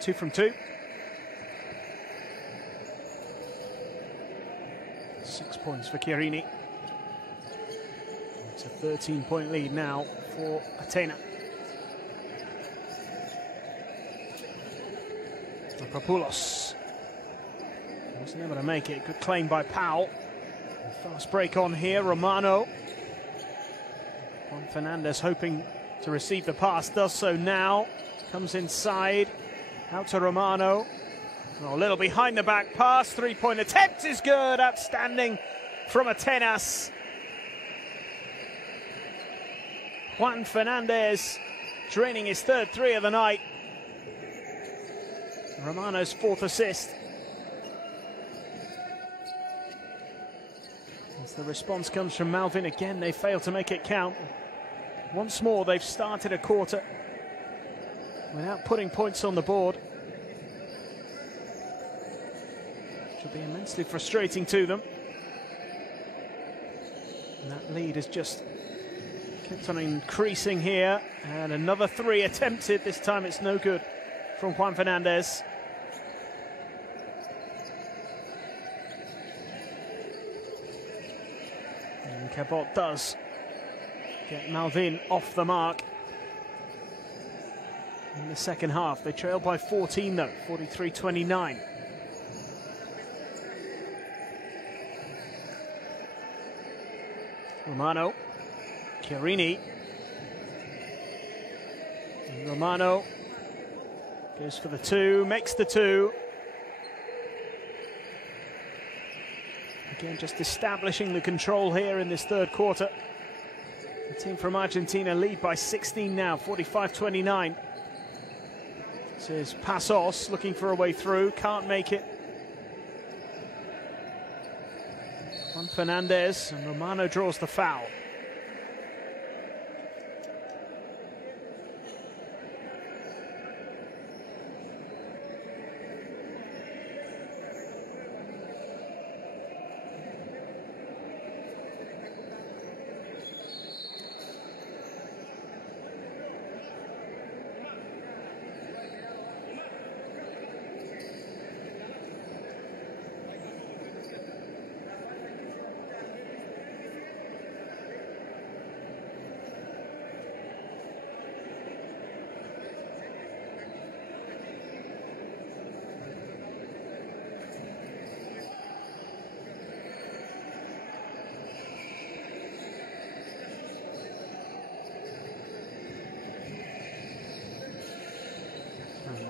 Two from two. 6 points for Chiellini. It's a 13-point lead now for Atenas. Papadopoulos wasn't able to make it. Good claim by Powell. Fast break on here. Romano. Juan Fernandez hoping to receive the pass. Does so now. Comes inside. Out to Romano. Oh, a little behind the back pass. 3-point attempt is good. Outstanding from Atenas. Juan Fernandez draining his third three of the night. Romano's fourth assist. As the response comes from Malvin again, they fail to make it count. Once more, they've started a quarter without putting points on the board. Which will be immensely frustrating to them. And that lead has just kept on increasing here. And another three attempted. This time it's no good from Juan Fernandez. And Cabot does get Malvin off the mark. In the second half, they trail by 14 though, 43-29. Romano, Chiellini. And Romano goes for the two, makes the two. Again, just establishing the control here in this third quarter. The team from Argentina lead by 16 now, 45-29. This is Pasos looking for a way through, can't make it. Juan Fernandez, and Romano draws the foul.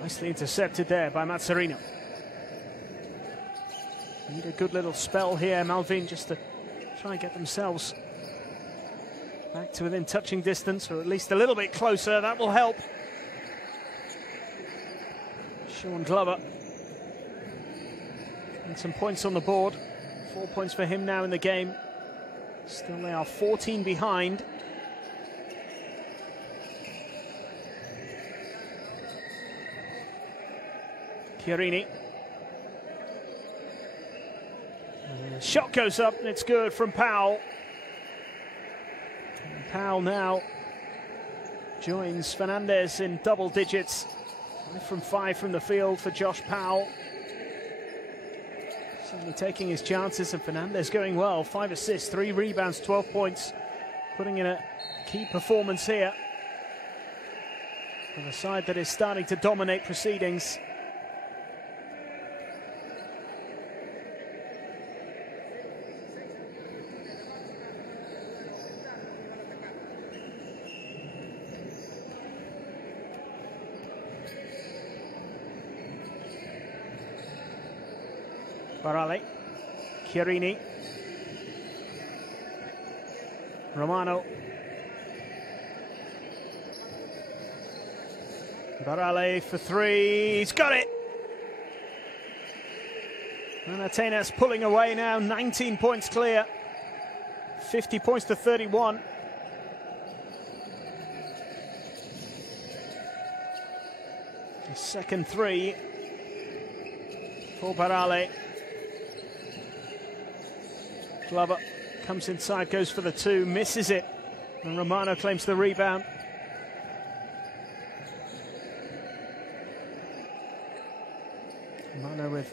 Nicely intercepted there by Mazzarino. Need a good little spell here, Malvin, just to try and get themselves back to within touching distance, or at least a little bit closer. That will help. Sean Glover. And some points on the board. 4 points for him now in the game. Still they are 14 behind. Chiarini. Shot goes up and it's good from Powell. And Powell now joins Fernandez in double digits. 5 from 5 from the field for Josh Powell. Certainly taking his chances, and Fernandez going well. 5 assists, 3 rebounds, 12 points. Putting in a key performance here for the side that is starting to dominate proceedings. Barale, Chiarini, Romano, Barale for 3, he's got it! And Atenas pulling away now, 19 points clear, 50 points to 31. The second 3 for Barale. Glover comes inside, goes for the 2, misses it, and Romano claims the rebound. Romano with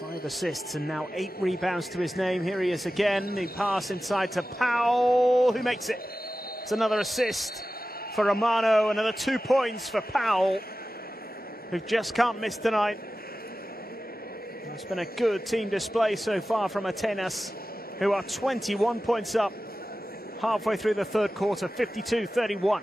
5 assists and now 8 rebounds to his name. Here he is again, the pass inside to Powell, who makes it. It's another assist for Romano, another 2 points for Powell, who just can't miss tonight. It's been a good team display so far from Atenas, who are 21 points up halfway through the third quarter, 52-31.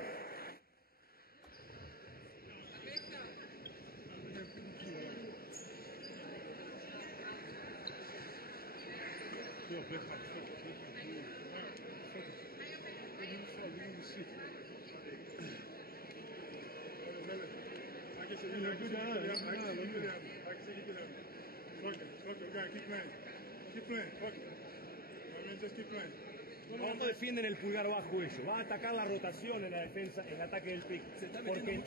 No defienden el pulgar bajo eso. Va a atacar la rotación en la defensa, en el ataque del pick. Porque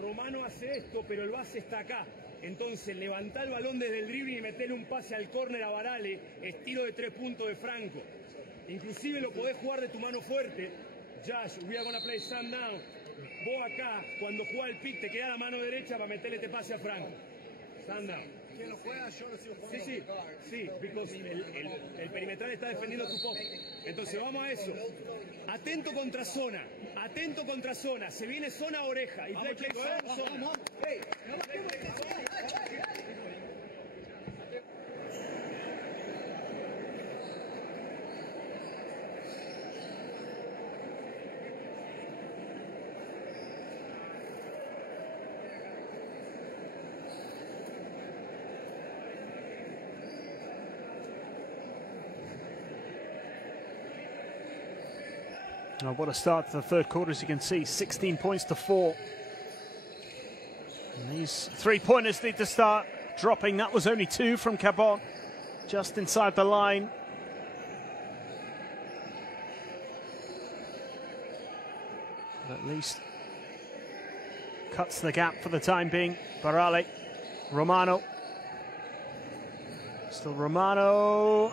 Romano hace esto, pero el base está acá. Entonces levanta el balón desde el dribbling y meterle un pase al córner a Barale, estilo de 3 puntos de Franco. Inclusive lo podés jugar de tu mano fuerte. Josh, we are gonna play Sam now. Vos acá, cuando juega el pick, te queda la mano derecha para meterle este pase a Franco. Stand down. ¿Quién lo juega? Yo lo sigo jugando. Sí, because el perimetral está defendiendo tu post. Entonces vamos a eso. Atento contra zona. Se viene zona oreja. Y play zona. Oh, what a start to the third quarter, as you can see, 16 points to 4. And these 3-pointers need to start dropping. That was only 2 from Cabot, just inside the line. But at least cuts the gap for the time being. Barale, Romano. Still Romano.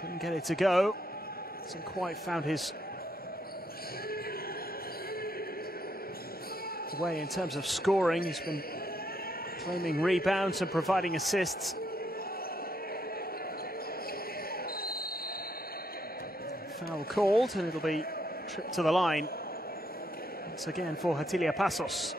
Couldn't get it to go. Hasn't quite found his way in terms of scoring. He's been claiming rebounds and providing assists. Foul called, and it'll be tripped to the line once again for Hatilia Passos.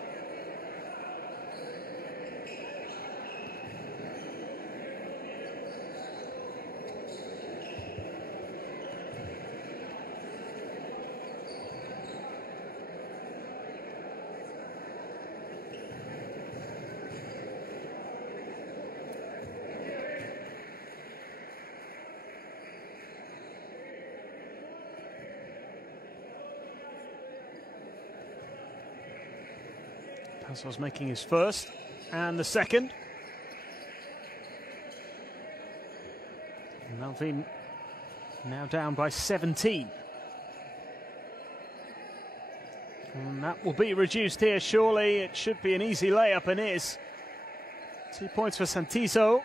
Passos making his first and the second. Malvin now down by 17. And that will be reduced here, surely. It should be an easy layup, and is. 2 points for Santizo.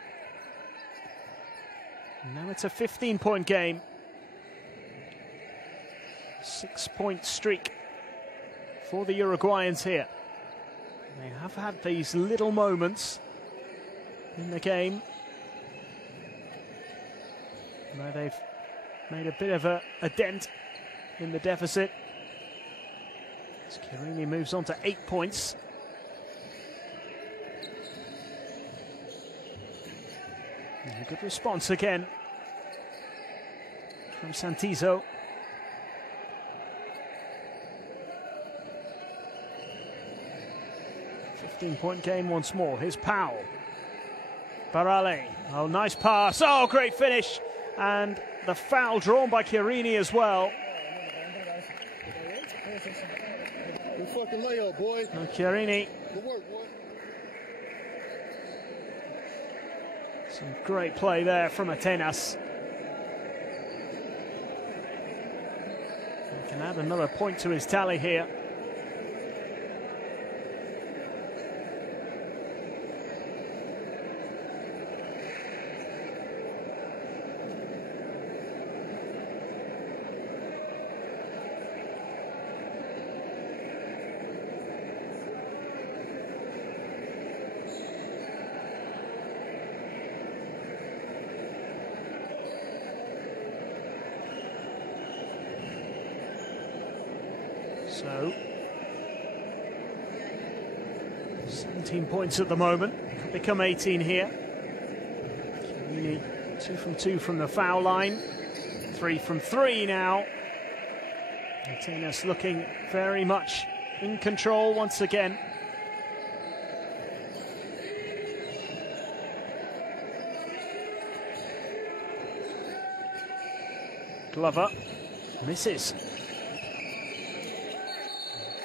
Now it's a 15-point game. 6-point streak for the Uruguayans here. They have had these little moments in the game where they've made a bit of a dent in the deficit. As Chiellini moves on to 8 points. And a good response again from Santizo. Point game once more. Here's Powell. Barale. Oh, nice pass. Oh, great finish. And the foul drawn by Chiellini as well. Good fucking layup, boy. And Chiellini. Good work, boy. Some great play there from Atenas. He can add another point to his tally here. So, 17 points at the moment. Could become 18 here. 2 from 2 from the foul line. 3 from 3 now. Atenas looking very much in control once again. Glover misses.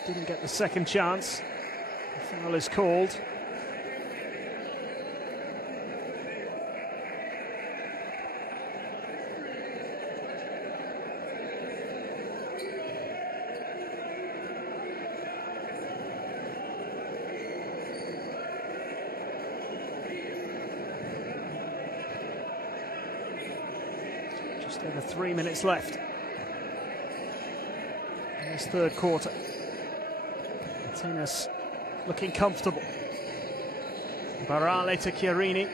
Didn't get the second chance. The foul is called. Just over 3 minutes left in this third quarter. Atenas looking comfortable. Barale to Chiellini.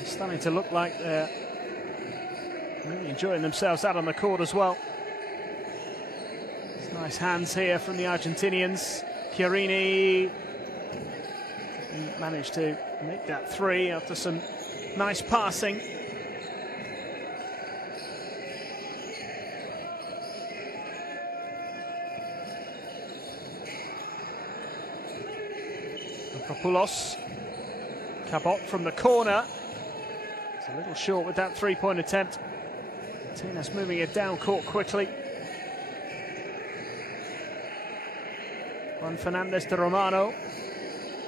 It's starting to look like they're really enjoying themselves out on the court as well. It's nice hands here from the Argentinians. Chiellini managed to make that three after some nice passing. Pulos. Cabot from the corner. It's a little short with that three-point attempt. Atenas moving it down court quickly. Juan Fernandez to Romano.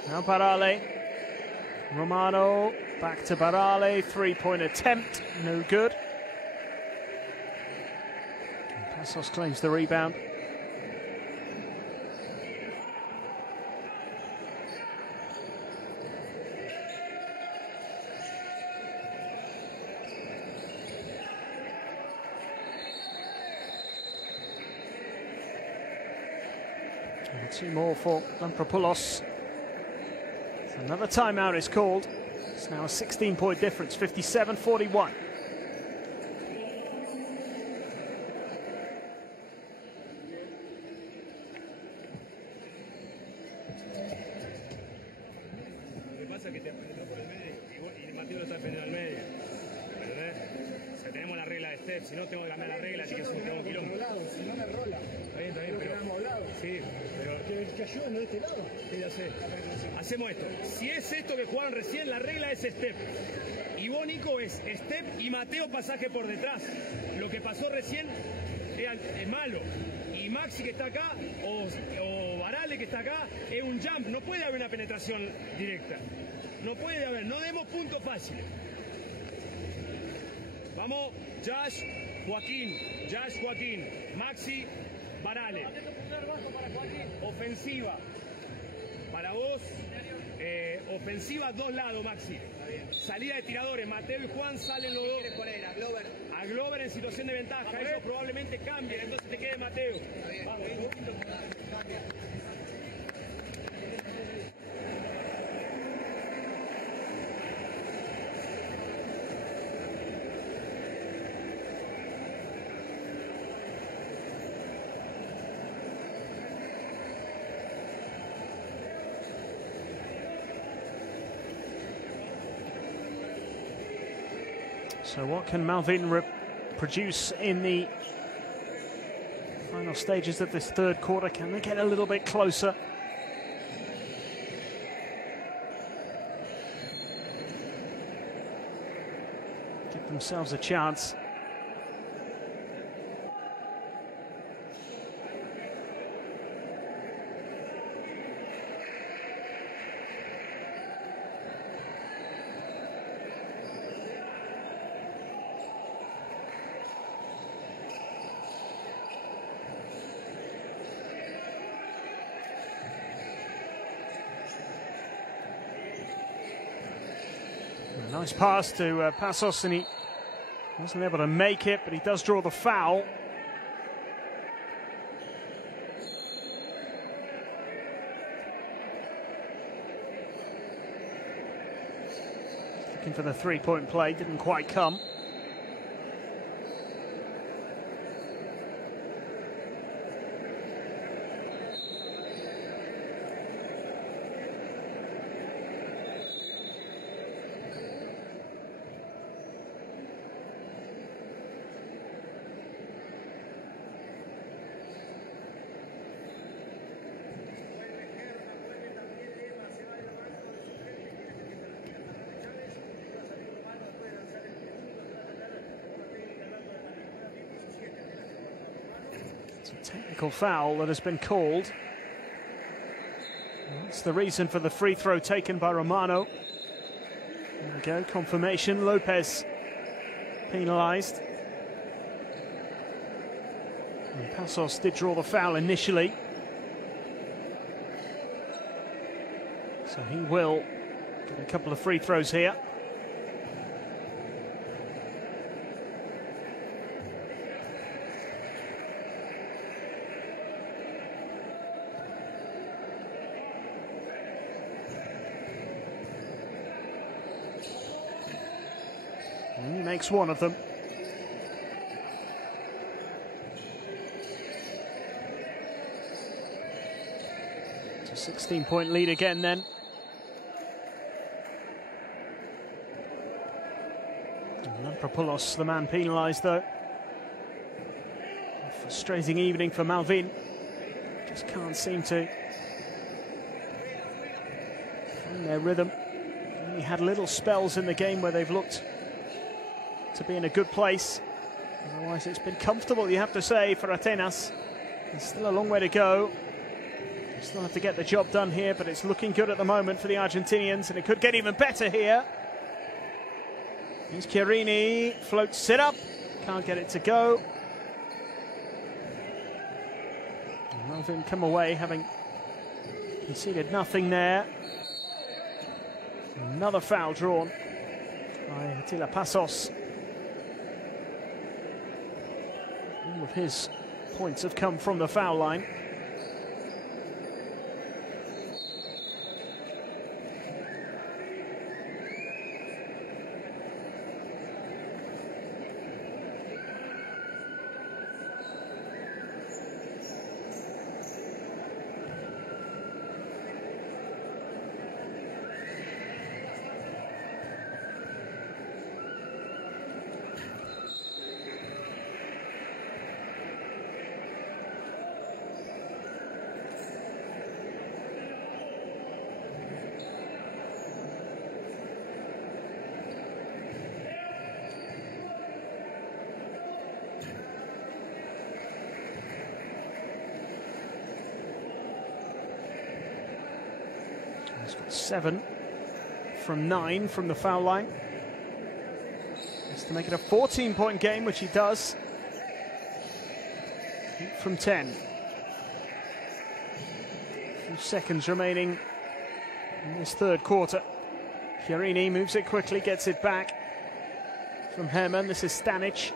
Now Barale. Romano back to Barale. Three-point attempt. No good. And Passos claims the rebound. And 2 more for Lampropoulos. Another timeout is called. It's now a 16-point difference, 57-41. Si no, tengo que cambiar la regla, así que es un quilombo. Si no me rola. Está bien, pero... Hemos hablado. Sí, pero... Que ayuden de este lado. Sí, ya sé. Hacemos esto. Si es esto que jugaron recién, la regla es step. Y vos, Nico, es step y Mateo pasaje por detrás. Lo que pasó recién es malo. Y Maxi, que está acá, o Barale, sale, que está acá, es un jump. No puede haber una penetración directa. No puede haber. No demos puntos fáciles. Vamos, Josh, Joaquín, Maxi, Varale. Ofensiva. Para vos, ofensiva 2 lados, Maxi. Salida de tiradores, Mateo y Juan salen los dos. A Glover en situación de ventaja, eso probablemente cambie, entonces te quede Mateo. Vamos. So what can Malvin produce in the final stages of this third quarter? Can they get a little bit closer? Give themselves a chance. Nice pass to Passos, and he wasn't able to make it, but he does draw the foul. Looking for the three-point play, didn't quite come. It's a technical foul that has been called. That's the reason for the free throw taken by Romano. There we go, confirmation. Lopez penalised. And Passos did draw the foul initially. So he will get a couple of free throws here. And he makes one of them. It's a 16-point lead again then. Lampropoulos, the man penalised though. A frustrating evening for Malvin. Just can't seem to find their rhythm. Only had little spells in the game where they've looked to be in a good place. Otherwise it's been comfortable, you have to say, for Atenas. There's still a long way to go. They still have to get the job done here, but it's looking good at the moment for the Argentinians, and it could get even better here. Here's Chiarini, floats it up, can't get it to go. And Malvin come away having conceded nothing there. Another foul drawn by Attila Passos. All of his points have come from the foul line. He's got 7 from 9 from the foul line. Has to make it a 14-point game, which he does. 8 from 10. A few seconds remaining in this third quarter. Chiarini moves it quickly, gets it back from Herman. This is Stanic.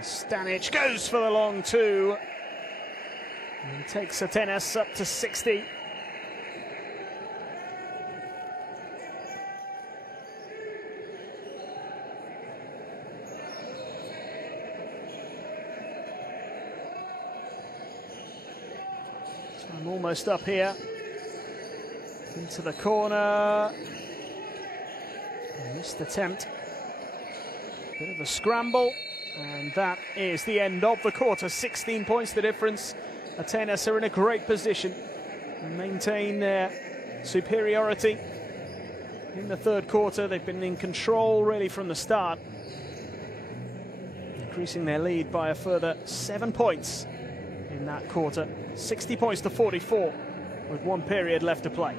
Stanic goes for the long 2. And he takes Atenas up to 60. So I'm almost up here. Into the corner. Missed attempt. Bit of a scramble. And that is the end of the quarter. 16 points the difference. Atenas are in a great position to maintain their superiority in the third quarter. They've been in control really from the start, increasing their lead by a further 7 points in that quarter. 60 points to 44 with 1 period left to play.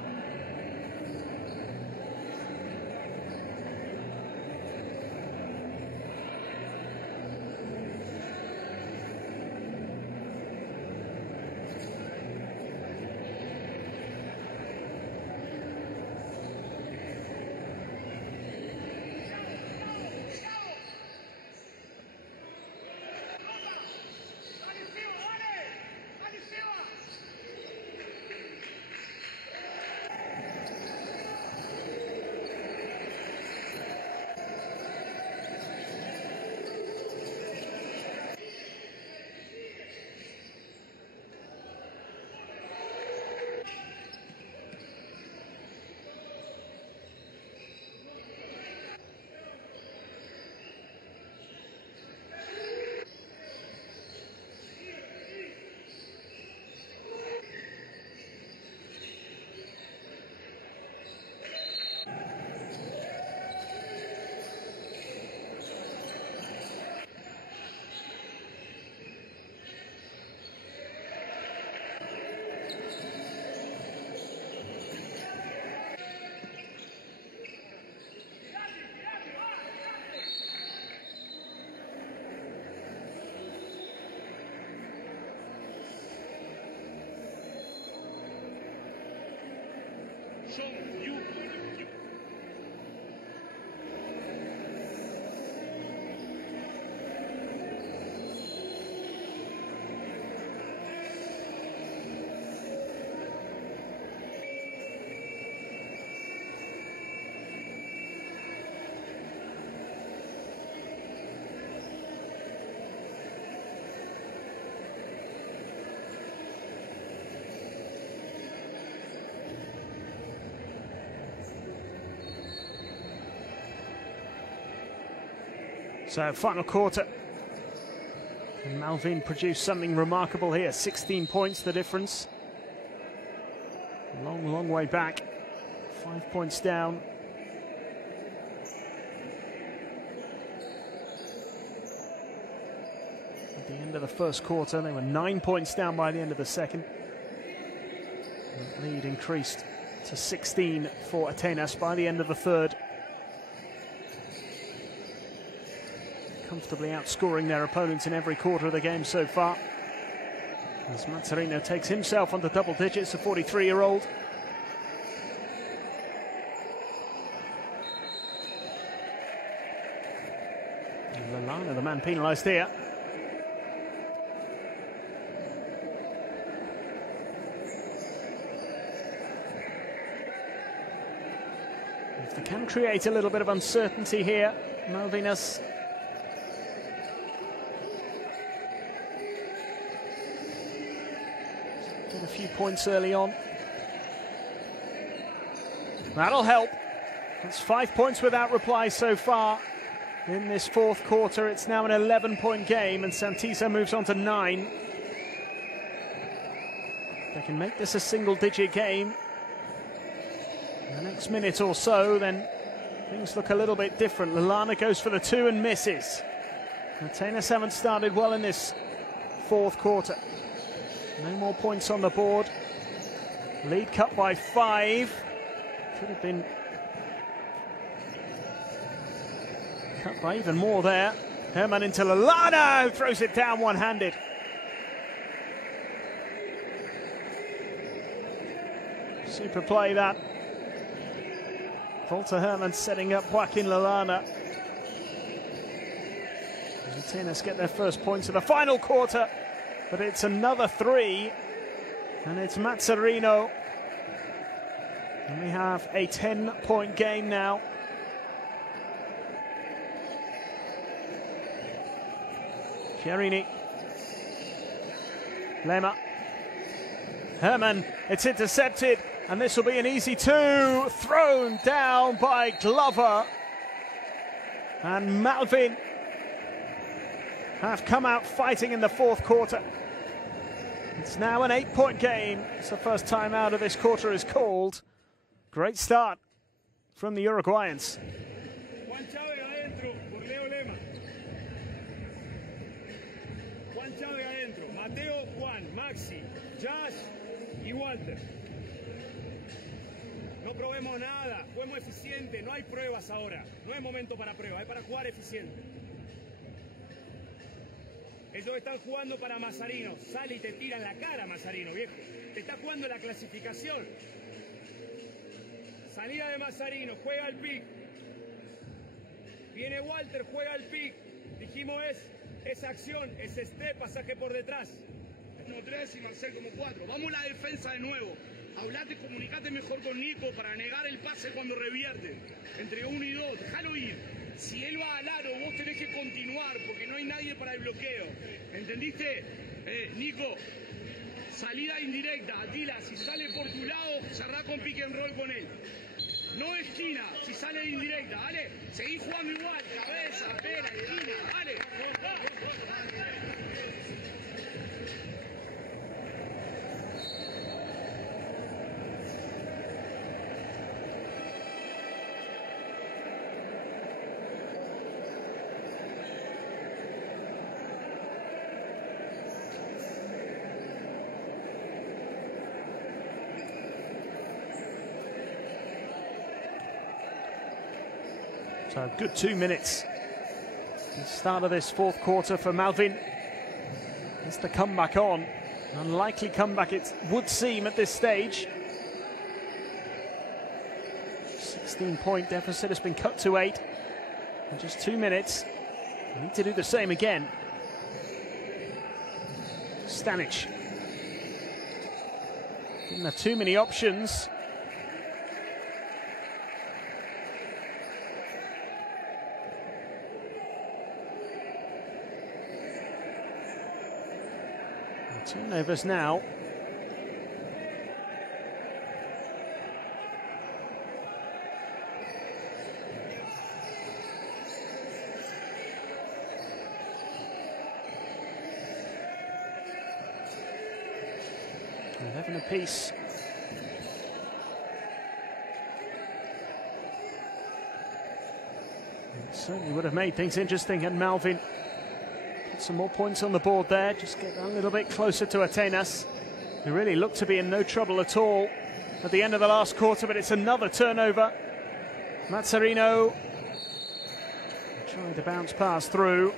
So final quarter. And Malvin produced something remarkable here. 16 points the difference. Long, long way back. 5 points down. At the end of the first quarter, they were 9 points down by the end of the second. The lead increased to 16 for Atenas by the end of the third. Comfortably outscoring their opponents in every quarter of the game so far. As Mazzarino takes himself onto double digits, a 43-year-old. Lallana, the man penalised here. If they can create a little bit of uncertainty here, Malvinas. A few points early on. That'll help. It's 5 points without reply so far in this fourth quarter. It's now an 11-point game, and Santisa moves on to 9. They can make this a single-digit game in the next minute or so, then things look a little bit different. Lallana goes for the 2 and misses. Atenas haven't started well in this fourth quarter. No more points on the board. Lead cut by 5. Could have been cut by even more there. Herman into Lallana, who throws it down one-handed. Super play that. Walter Herman setting up Joaquin Lallana. Atenas get their first points of the final quarter, but it's another 3, and it's Mazzarino. And we have a 10-point game now. Chiarini. Lema. Herman, it's intercepted, and this will be an easy 2. Thrown down by Glover. And Malvin have come out fighting in the fourth quarter. It's now an 8-point game. It's the first time out of this quarter is called. Great start from the Uruguayans. Mateo, Juan, Maxi, Josh y Walter. No probemos nada, juguemos eficiente, no hay pruebas ahora. No es momento para pruebas, es para jugar eficiente. Ellos están jugando para Mazzarino. Sale y te tira en la cara, Mazzarino, viejo. Te está jugando la clasificación. Salida de Mazzarino, juega el pick. Viene Walter, juega el pick. Dijimos esa acción, ese step, pasaje por detrás. Como 3 y Marcel como 4. Vamos a la defensa de nuevo. Hablate, comunicate mejor con Nico para negar el pase cuando revierte. Entre 1 y 2, déjalo ir. Si él va al aro, vos tenés que continuar porque no hay nadie para el bloqueo. ¿Entendiste? Nico, salida indirecta. Atila, si sale por tu lado, cerrá con pick and roll con él. No esquina, si sale de indirecta, ¿vale? Seguí jugando igual, cabeza, pera, esquina, ¿vale? So a good 2 minutes. The start of this fourth quarter for Malvin. It's the comeback on. Unlikely comeback it would seem at this stage. 16-point deficit has been cut to 8 in just 2 minutes. We need to do the same again. Stanic. Didn't have too many options. Turnovers now. $11 apiece. It certainly would have made things interesting, and Malvin put some more points on the board there. Just get a little bit closer to Atenas, who really looked to be in no trouble at all at the end of the last quarter, but it's another turnover. Mazzarino trying to bounce pass through.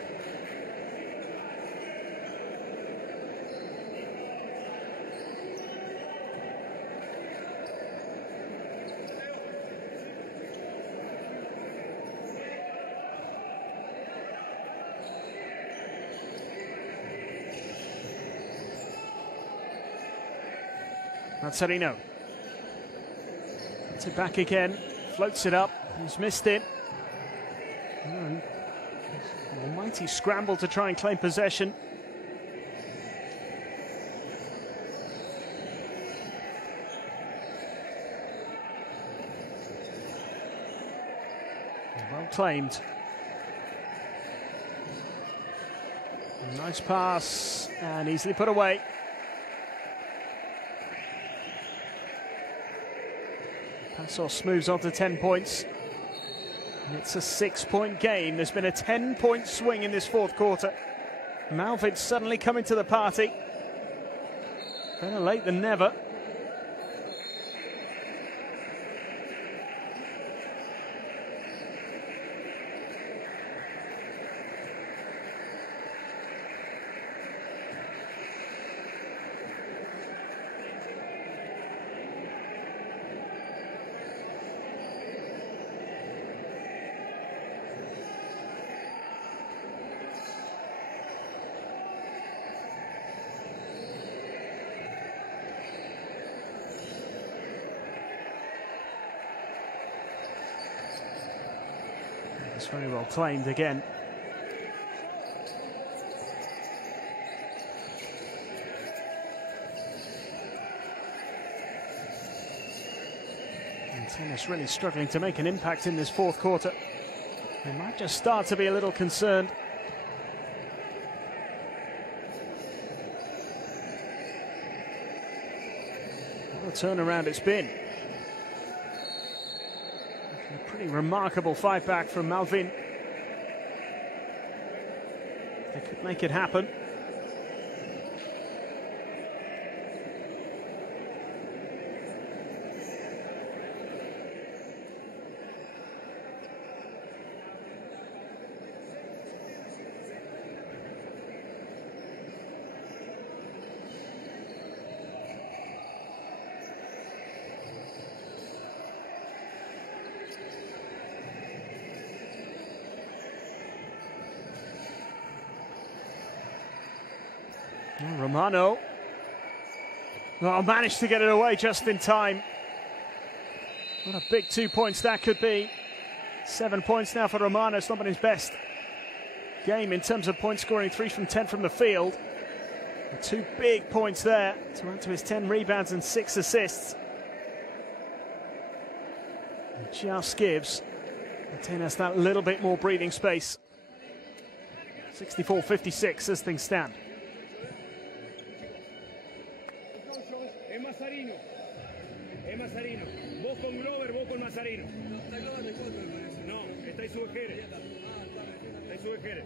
Mazzarino gets it back again, floats it up, he's missed it. An almighty scramble to try and claim possession. Well claimed. Nice pass and easily put away. Passos moves on to 10 points. And it's a 6-point game. There's been a 10-point swing in this fourth quarter. Malvin suddenly coming to the party. Better late than never. It's very well claimed again. Atenas really struggling to make an impact in this fourth quarter. They might just start to be a little concerned. What a turnaround it's been. A pretty remarkable fight back from Malvin. They could make it happen. Romano managed to get it away just in time. What a big 2 points that could be. 7 points now for Romano. It's not been his best game in terms of point scoring. 3 from 10 from the field. 2 big points there to add to his 10 rebounds and 6 assists. It just gives Atenas that little bit more breathing space. 64-56 as things stand. Vos con Glover, vos con Mazarino. No, está ahí su Jerez. Está ahí su Jerez.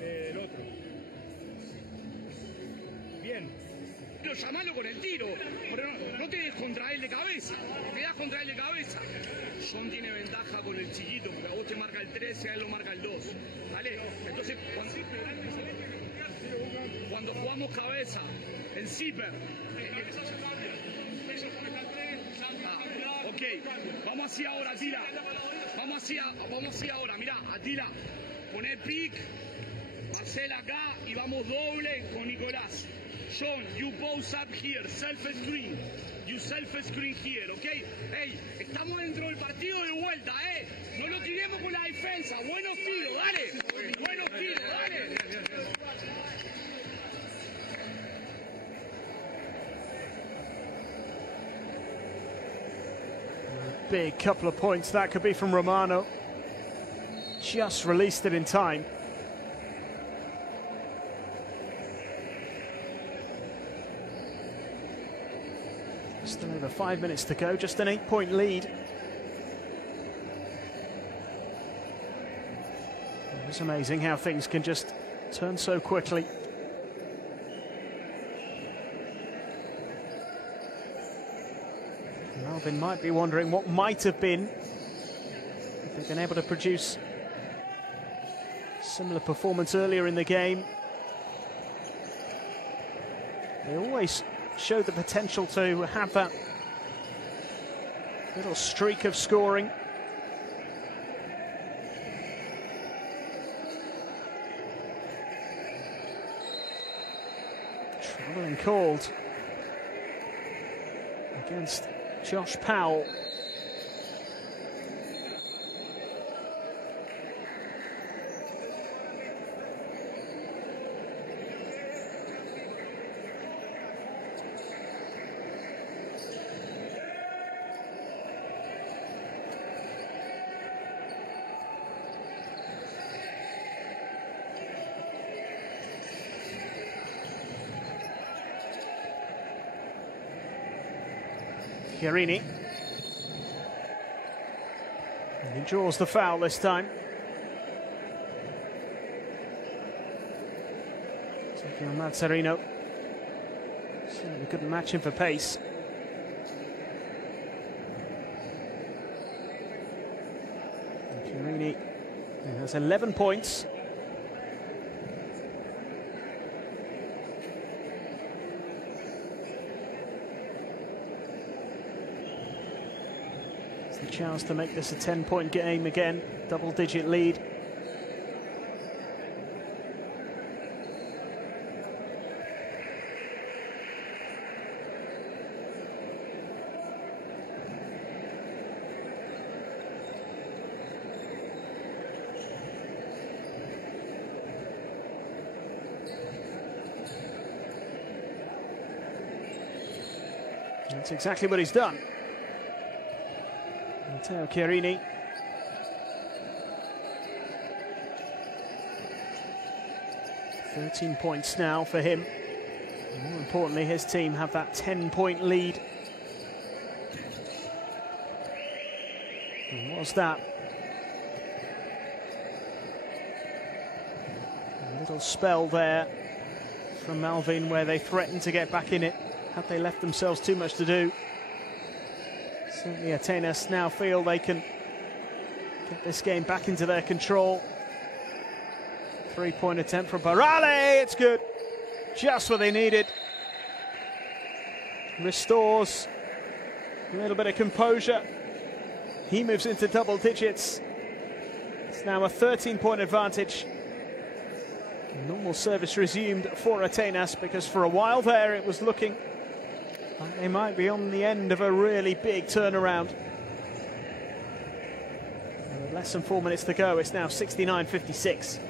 El otro. Bien. Pero llamalo con el tiro, pero no te des contra él de cabeza, te das contra él de cabeza. John tiene ventaja con el chiquito, porque a vos te marca el 13, a él lo marca el 2. ¿Vale? Entonces, cuando jugamos cabeza, en zipper. Ok, vamos así ahora, Atila. Vamos así ahora, mirá, Atila. Poné pick, Marcel acá y vamos doble con Nicolás. John, you both up here, self-screen. You self-screen here, ¿ok? Hey, estamos dentro del partido de vuelta, ¿eh? No lo tiremos con la defensa. Buenos tiros, dale. Buenos tiros, dale. Big couple of points that could be from Romano. Just released it in time. Still over 5 minutes to go, just an 8-point lead. It's amazing how things can just turn so quickly. Malvin might be wondering what might have been if they've been able to produce similar performance earlier in the game. They always showed the potential to have that little streak of scoring. Travelling called against Josh Powell. Chiarini. And he draws the foul this time. Taking on Mazzarino. Certainly couldn't match him for pace. And Chiarini has 11 points. Chance to make this a 10-point game again, double-digit lead. That's exactly what he's done. Matteo Chiarini. "13 points now for him. And more importantly, his team have that 10-point lead. And what's that? A little spell there from Malvin where they threatened to get back in it had they left themselves too much to do. Certainly Atenas now feel they can get this game back into their control. 3-point attempt from Barale, it's good. Just what they needed. Restores a little bit of composure. He moves into double digits. It's now a 13-point advantage. Normal service resumed for Atenas because for a while there it was looking like they might be on the end of a really big turnaround. With less than 4 minutes to go, it's now 69-56.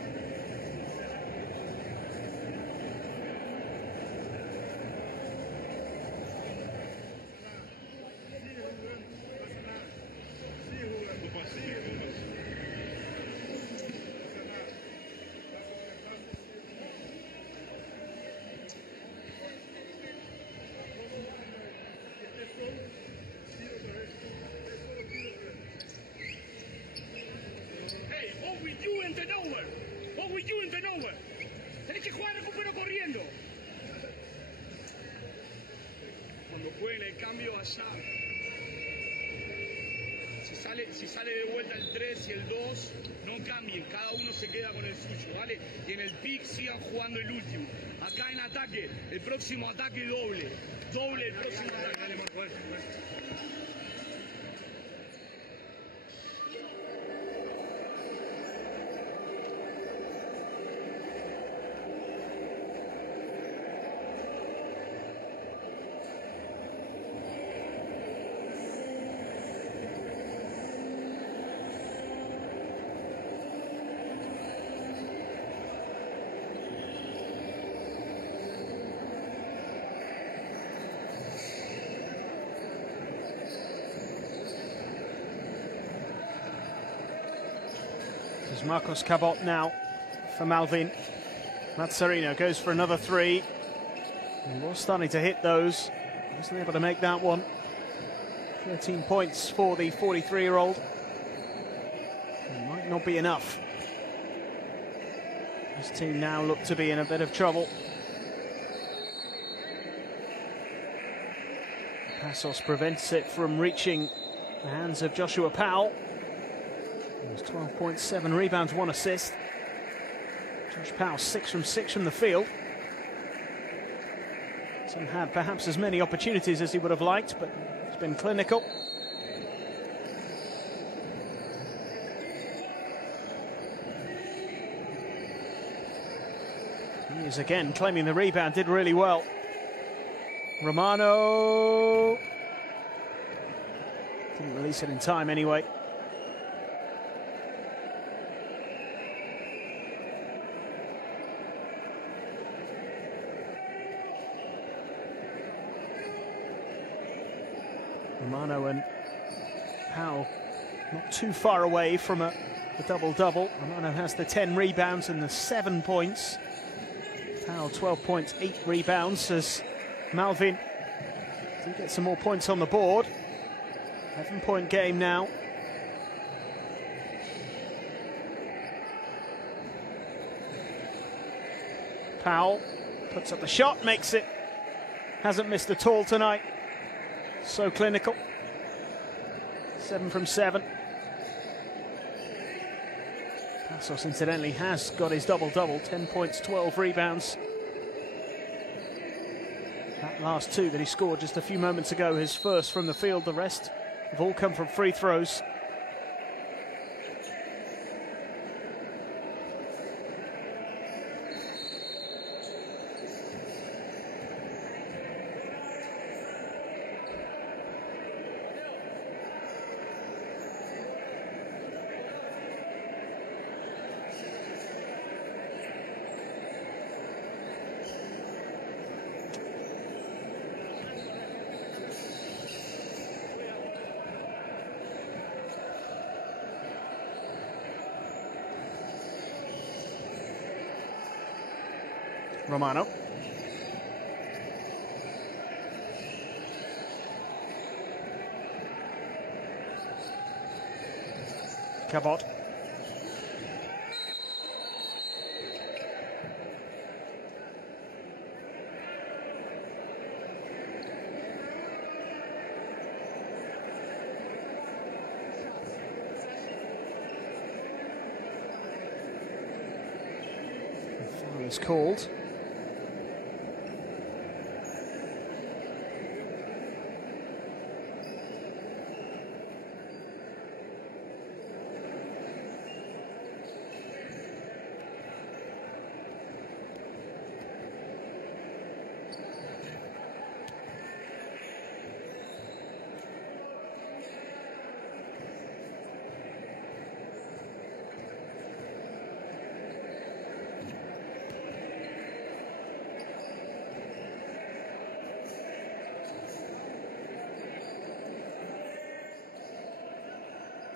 Tenés que jugar, recupero corriendo. Cuando jueguen el cambio allá, si sale de vuelta el 3 y el 2, no cambien, cada uno se queda con el suyo, ¿vale? Y en el pick sigan jugando el último. Acá en ataque, el próximo ataque doble. Doble el próximo ataque. Dale, Marco, Marcos Cabot now for Malvin. Mazzarino goes for another three. He was starting to hit those. Wasn't able to make that one. 13 points for the 43-year-old. Might not be enough. His team now look to be in a bit of trouble. Passos prevents it from reaching the hands of Joshua Powell. It was 12 points, 7 rebounds, 1 assist. Josh Powell 6 from 6 from the field. Hasn't had perhaps as many opportunities as he would have liked, but he's been clinical. He is again claiming the rebound, did really well. Romano didn't release it in time anyway. Romano and Powell not too far away from a double-double. Romano has the 10 rebounds and the 7 points. Powell 12 points, 8 rebounds as Malvin do get some more points on the board. 11-point game now. Powell puts up the shot, makes it. Hasn't missed at all tonight. So clinical. 7 from 7. Passos, incidentally, has got his double-double. 10 points, 12 rebounds. That last 2 that he scored just a few moments ago, his first from the field. The rest have all come from free throws. Romano. Cabot. Foul is called.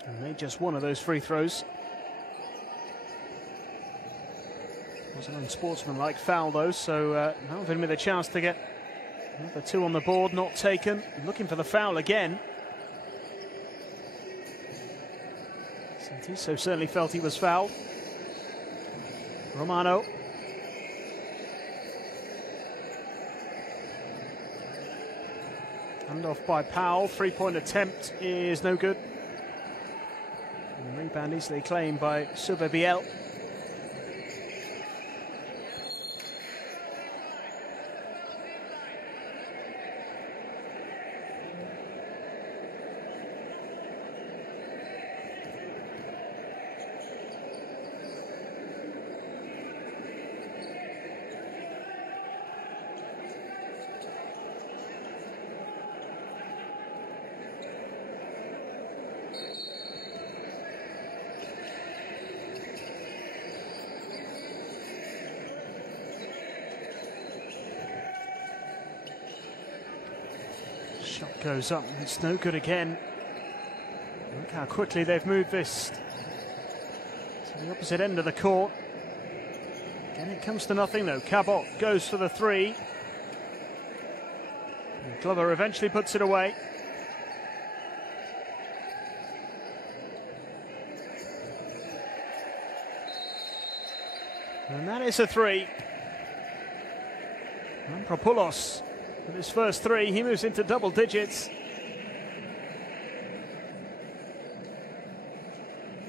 And made just one of those free throws. Was an unsportsmanlike foul though, so Malvin with a chance to get another two on the board, not taken. Looking for the foul again. Santiso certainly felt he was fouled. Romano. Hand off by Powell. Three-point attempt is no good. And rebound easily claimed by Subebiel. Shot goes up, it's no good again. Look how quickly they've moved this to the opposite end of the court. Again, it comes to nothing though. Cabot goes for the three. And Glover eventually puts it away. And that is a three. Ampropoulos. With his first three, he moves into double digits.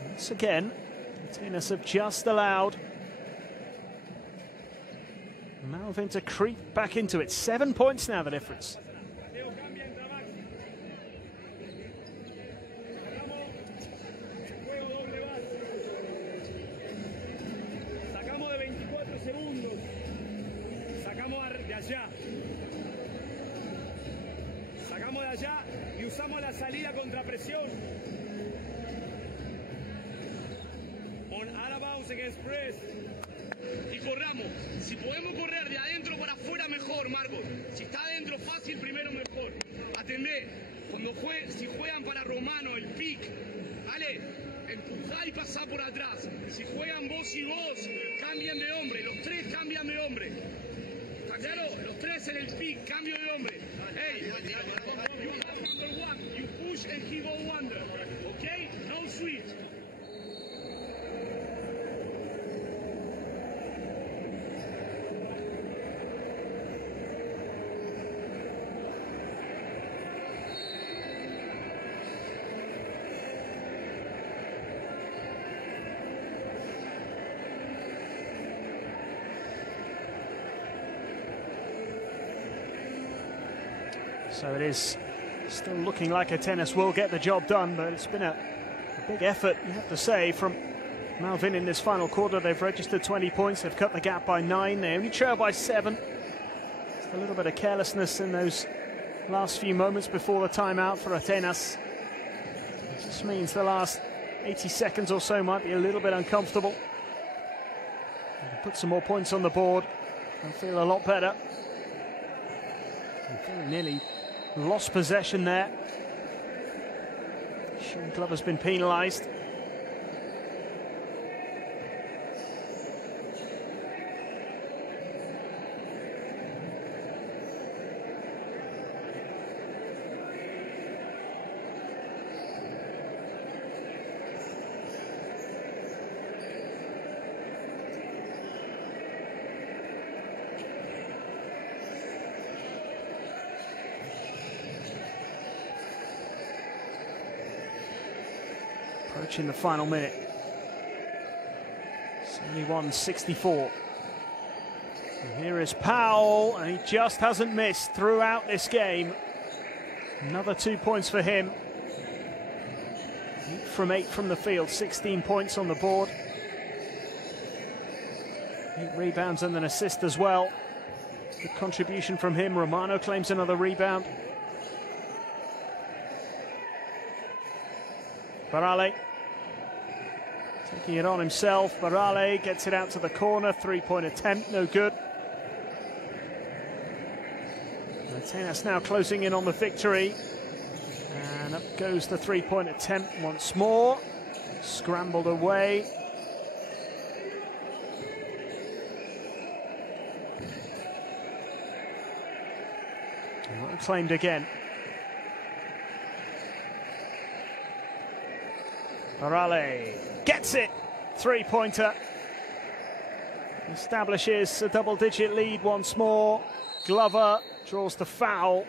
Once again, Atenas have just allowed Malvin to creep back into it. 7 points now, the difference. Sacamos de allá y usamos la salida contra presión. On out of bounds against press. Y corramos. Si podemos correr de adentro para afuera, mejor, Marcos. Si está adentro fácil, primero mejor. Atendé. Si juegan para Romano, el pick, ¿vale? Empujá y pasá por atrás. Si juegan vos y vos, cambien de hombre. Los tres cambian de hombre. ¿Está claro? Los tres en el pick, cambio de hombre. Hey, you have number one. You push and he go under. Okay? No switch. So it is still looking like Atenas will get the job done, but it's been a big effort, you have to say, from Malvin in this final quarter. They've registered 20 points, they've cut the gap by 9, they only trail by 7. Just a little bit of carelessness in those last few moments before the timeout for Atenas. It just means the last 80 seconds or so might be a little bit uncomfortable. Put some more points on the board and feel a lot better. Nearly lost possession there. Sean Glover's been penalised. approaching the final minute. 71-64. And here is Powell, and he just hasn't missed throughout this game. Another 2 points for him. 8 from 8 from the field, 16 points on the board. 8 rebounds and an assist as well. Good contribution from him. Romano claims another rebound. Barale taking it on himself. Barale gets it out to the corner. 3-point attempt, no good. Atenas now closing in on the victory. And up goes the 3-point attempt once more. Scrambled away. Not claimed again. Barale gets it. 3-pointer. Establishes a double-digit lead once more. Glover draws the foul.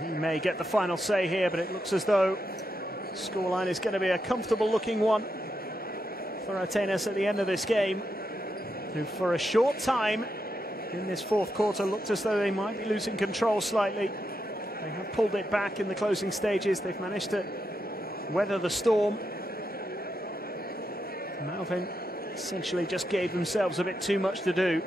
He may get the final say here, but it looks as though the scoreline is going to be a comfortable-looking one for Atenas at the end of this game, who for a short time in this fourth quarter looked as though they might be losing control slightly. They have pulled it back in the closing stages. They've managed to weather the storm. Malvin essentially just gave themselves a bit too much to do.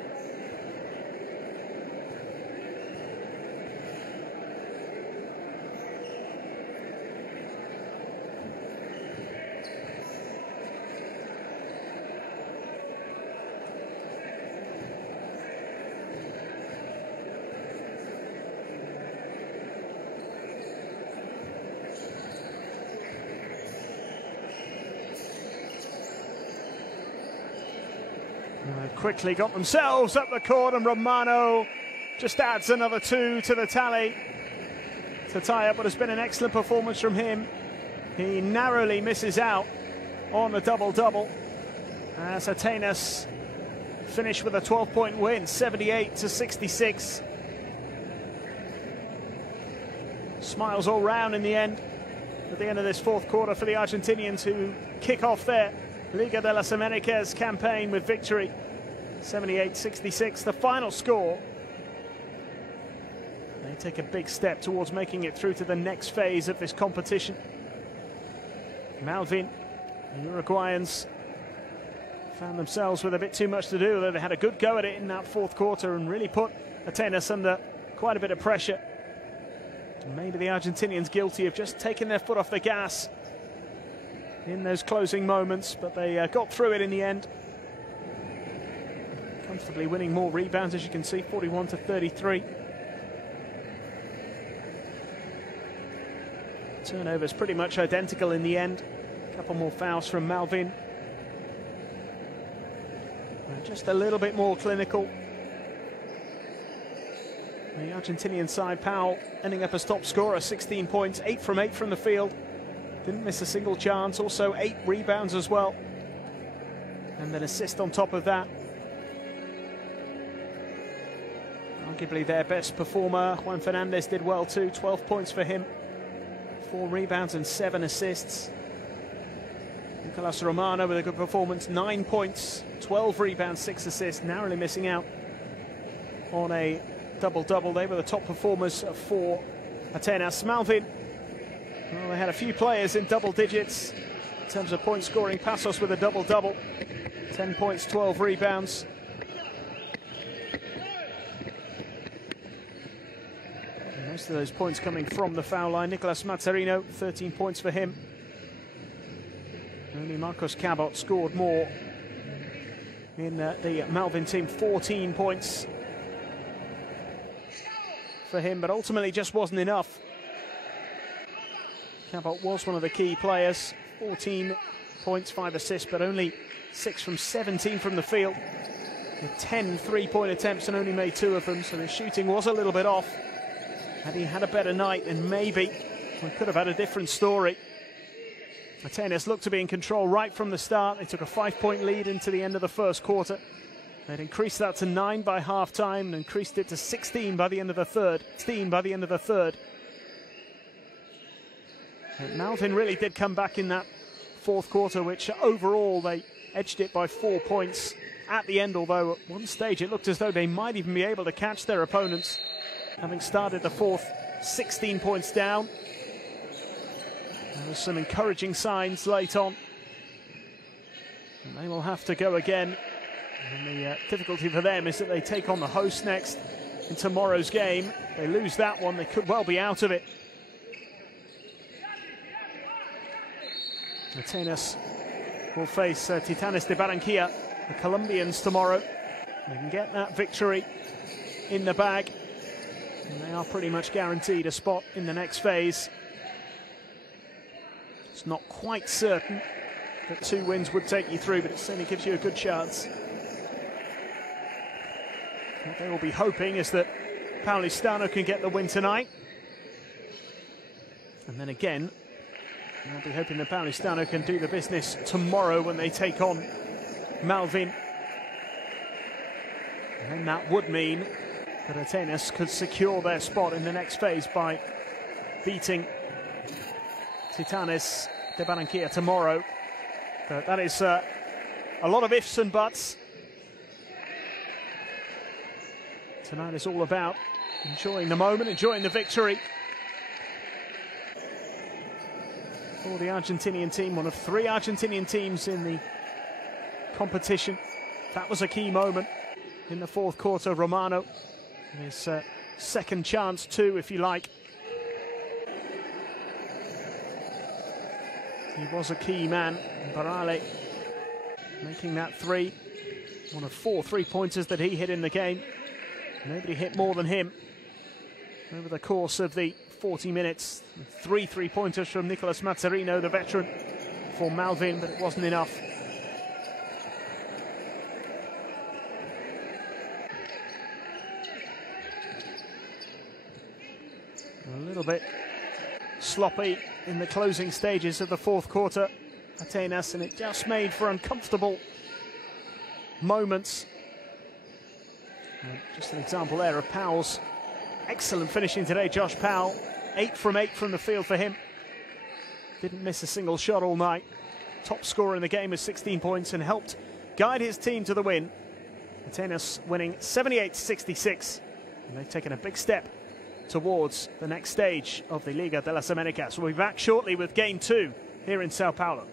Quickly got themselves up the court, and Romano just adds another 2 to the tally to tie up what has been an excellent performance from him. He narrowly misses out on a double-double as Atenas finish with a 12-point win, 78-66. Smiles all round in the end at the end of this fourth quarter for the Argentinians, who kick off their Liga de las Americas campaign with victory. 78-66, the final score. They take a big step towards making it through to the next phase of this competition. Malvin, the Uruguayans, found themselves with a bit too much to do, though they had a good go at it in that fourth quarter and really put Atenas under quite a bit of pressure. Maybe the Argentinians guilty of just taking their foot off the gas in those closing moments, but they got through it in the end. Comfortably winning more rebounds, as you can see, 41-33. Turnovers pretty much identical in the end. A couple more fouls from Malvin. Just a little bit more clinical. The Argentinian side, Powell ending up as top scorer, 16 points, 8 from 8 from the field. Didn't miss a single chance, also 8 rebounds as well. And an assist on top of that. Arguably their best performer, Juan Fernandez, did well too. 12 points for him, 4 rebounds and 7 assists. Nicolas Romano with a good performance, 9 points, 12 rebounds, 6 assists, narrowly missing out on a double-double. They were the top performers for Atenas. Malvin, well, they had a few players in double digits in terms of point scoring. Passos with a double-double, 10 points, 12 rebounds. Most of those points coming from the foul line. Nicolas Mazzarino, 13 points for him. Only Marcos Cabot scored more in the Malvin team, 14 points for him, but ultimately just wasn't enough. Cabot was one of the key players, 14 points, 5 assists, but only 6 from 17 from the field. With 10 3-point attempts and only made 2 of them, so his shooting was a little bit off. Had he had a better night, then maybe we could have had a different story. Atenas looked to be in control right from the start. They took a 5-point lead into the end of the first quarter. They'd increased that to 9 by half-time and increased it to 16 by the end of the third. Malvin really did come back in that fourth quarter, which overall they edged it by 4 points at the end, although at one stage it looked as though they might even be able to catch their opponents, having started the fourth 16 points down. There was some encouraging signs late on. And they will have to go again. And the difficulty for them is that they take on the host next in tomorrow's game. They lose that one, they could well be out of it. Atenas will face Titanes de Barranquilla, the Colombians, tomorrow. They can get that victory in the bag, and they are pretty much guaranteed a spot in the next phase. It's not quite certain that 2 wins would take you through, but it certainly gives you a good chance. What they will be hoping is that Paulistano can get the win tonight. And then again, they'll be hoping that Paulistano can do the business tomorrow when they take on Malvin. And then that would mean that Atenas could secure their spot in the next phase by beating Titanes de Barranquilla tomorrow. But that is a lot of ifs and buts. Tonight is all about enjoying the moment, enjoying the victory. For the Argentinian team, one of 3 Argentinian teams in the competition. That was a key moment in the fourth quarter. Romano, his second chance too, if you like. He was a key man. Barale making that 3. One of 4 3-pointers that he hit in the game. Nobody hit more than him over the course of the 40 minutes. 3 3-pointers from Nicolas Mazzarino, the veteran, for Malvin, but it wasn't enough. A little bit sloppy in the closing stages of the fourth quarter, Atenas, and it just made for uncomfortable moments. Just an example there of Powell's excellent finishing today. Josh Powell, 8 from 8 from the field for him. Didn't miss a single shot all night. Top scorer in the game with 16 points and helped guide his team to the win. Atenas winning 78-66. And they've taken a big step towards the next stage of the Liga de las Americas. We'll be back shortly with Game 2 here in Sao Paulo.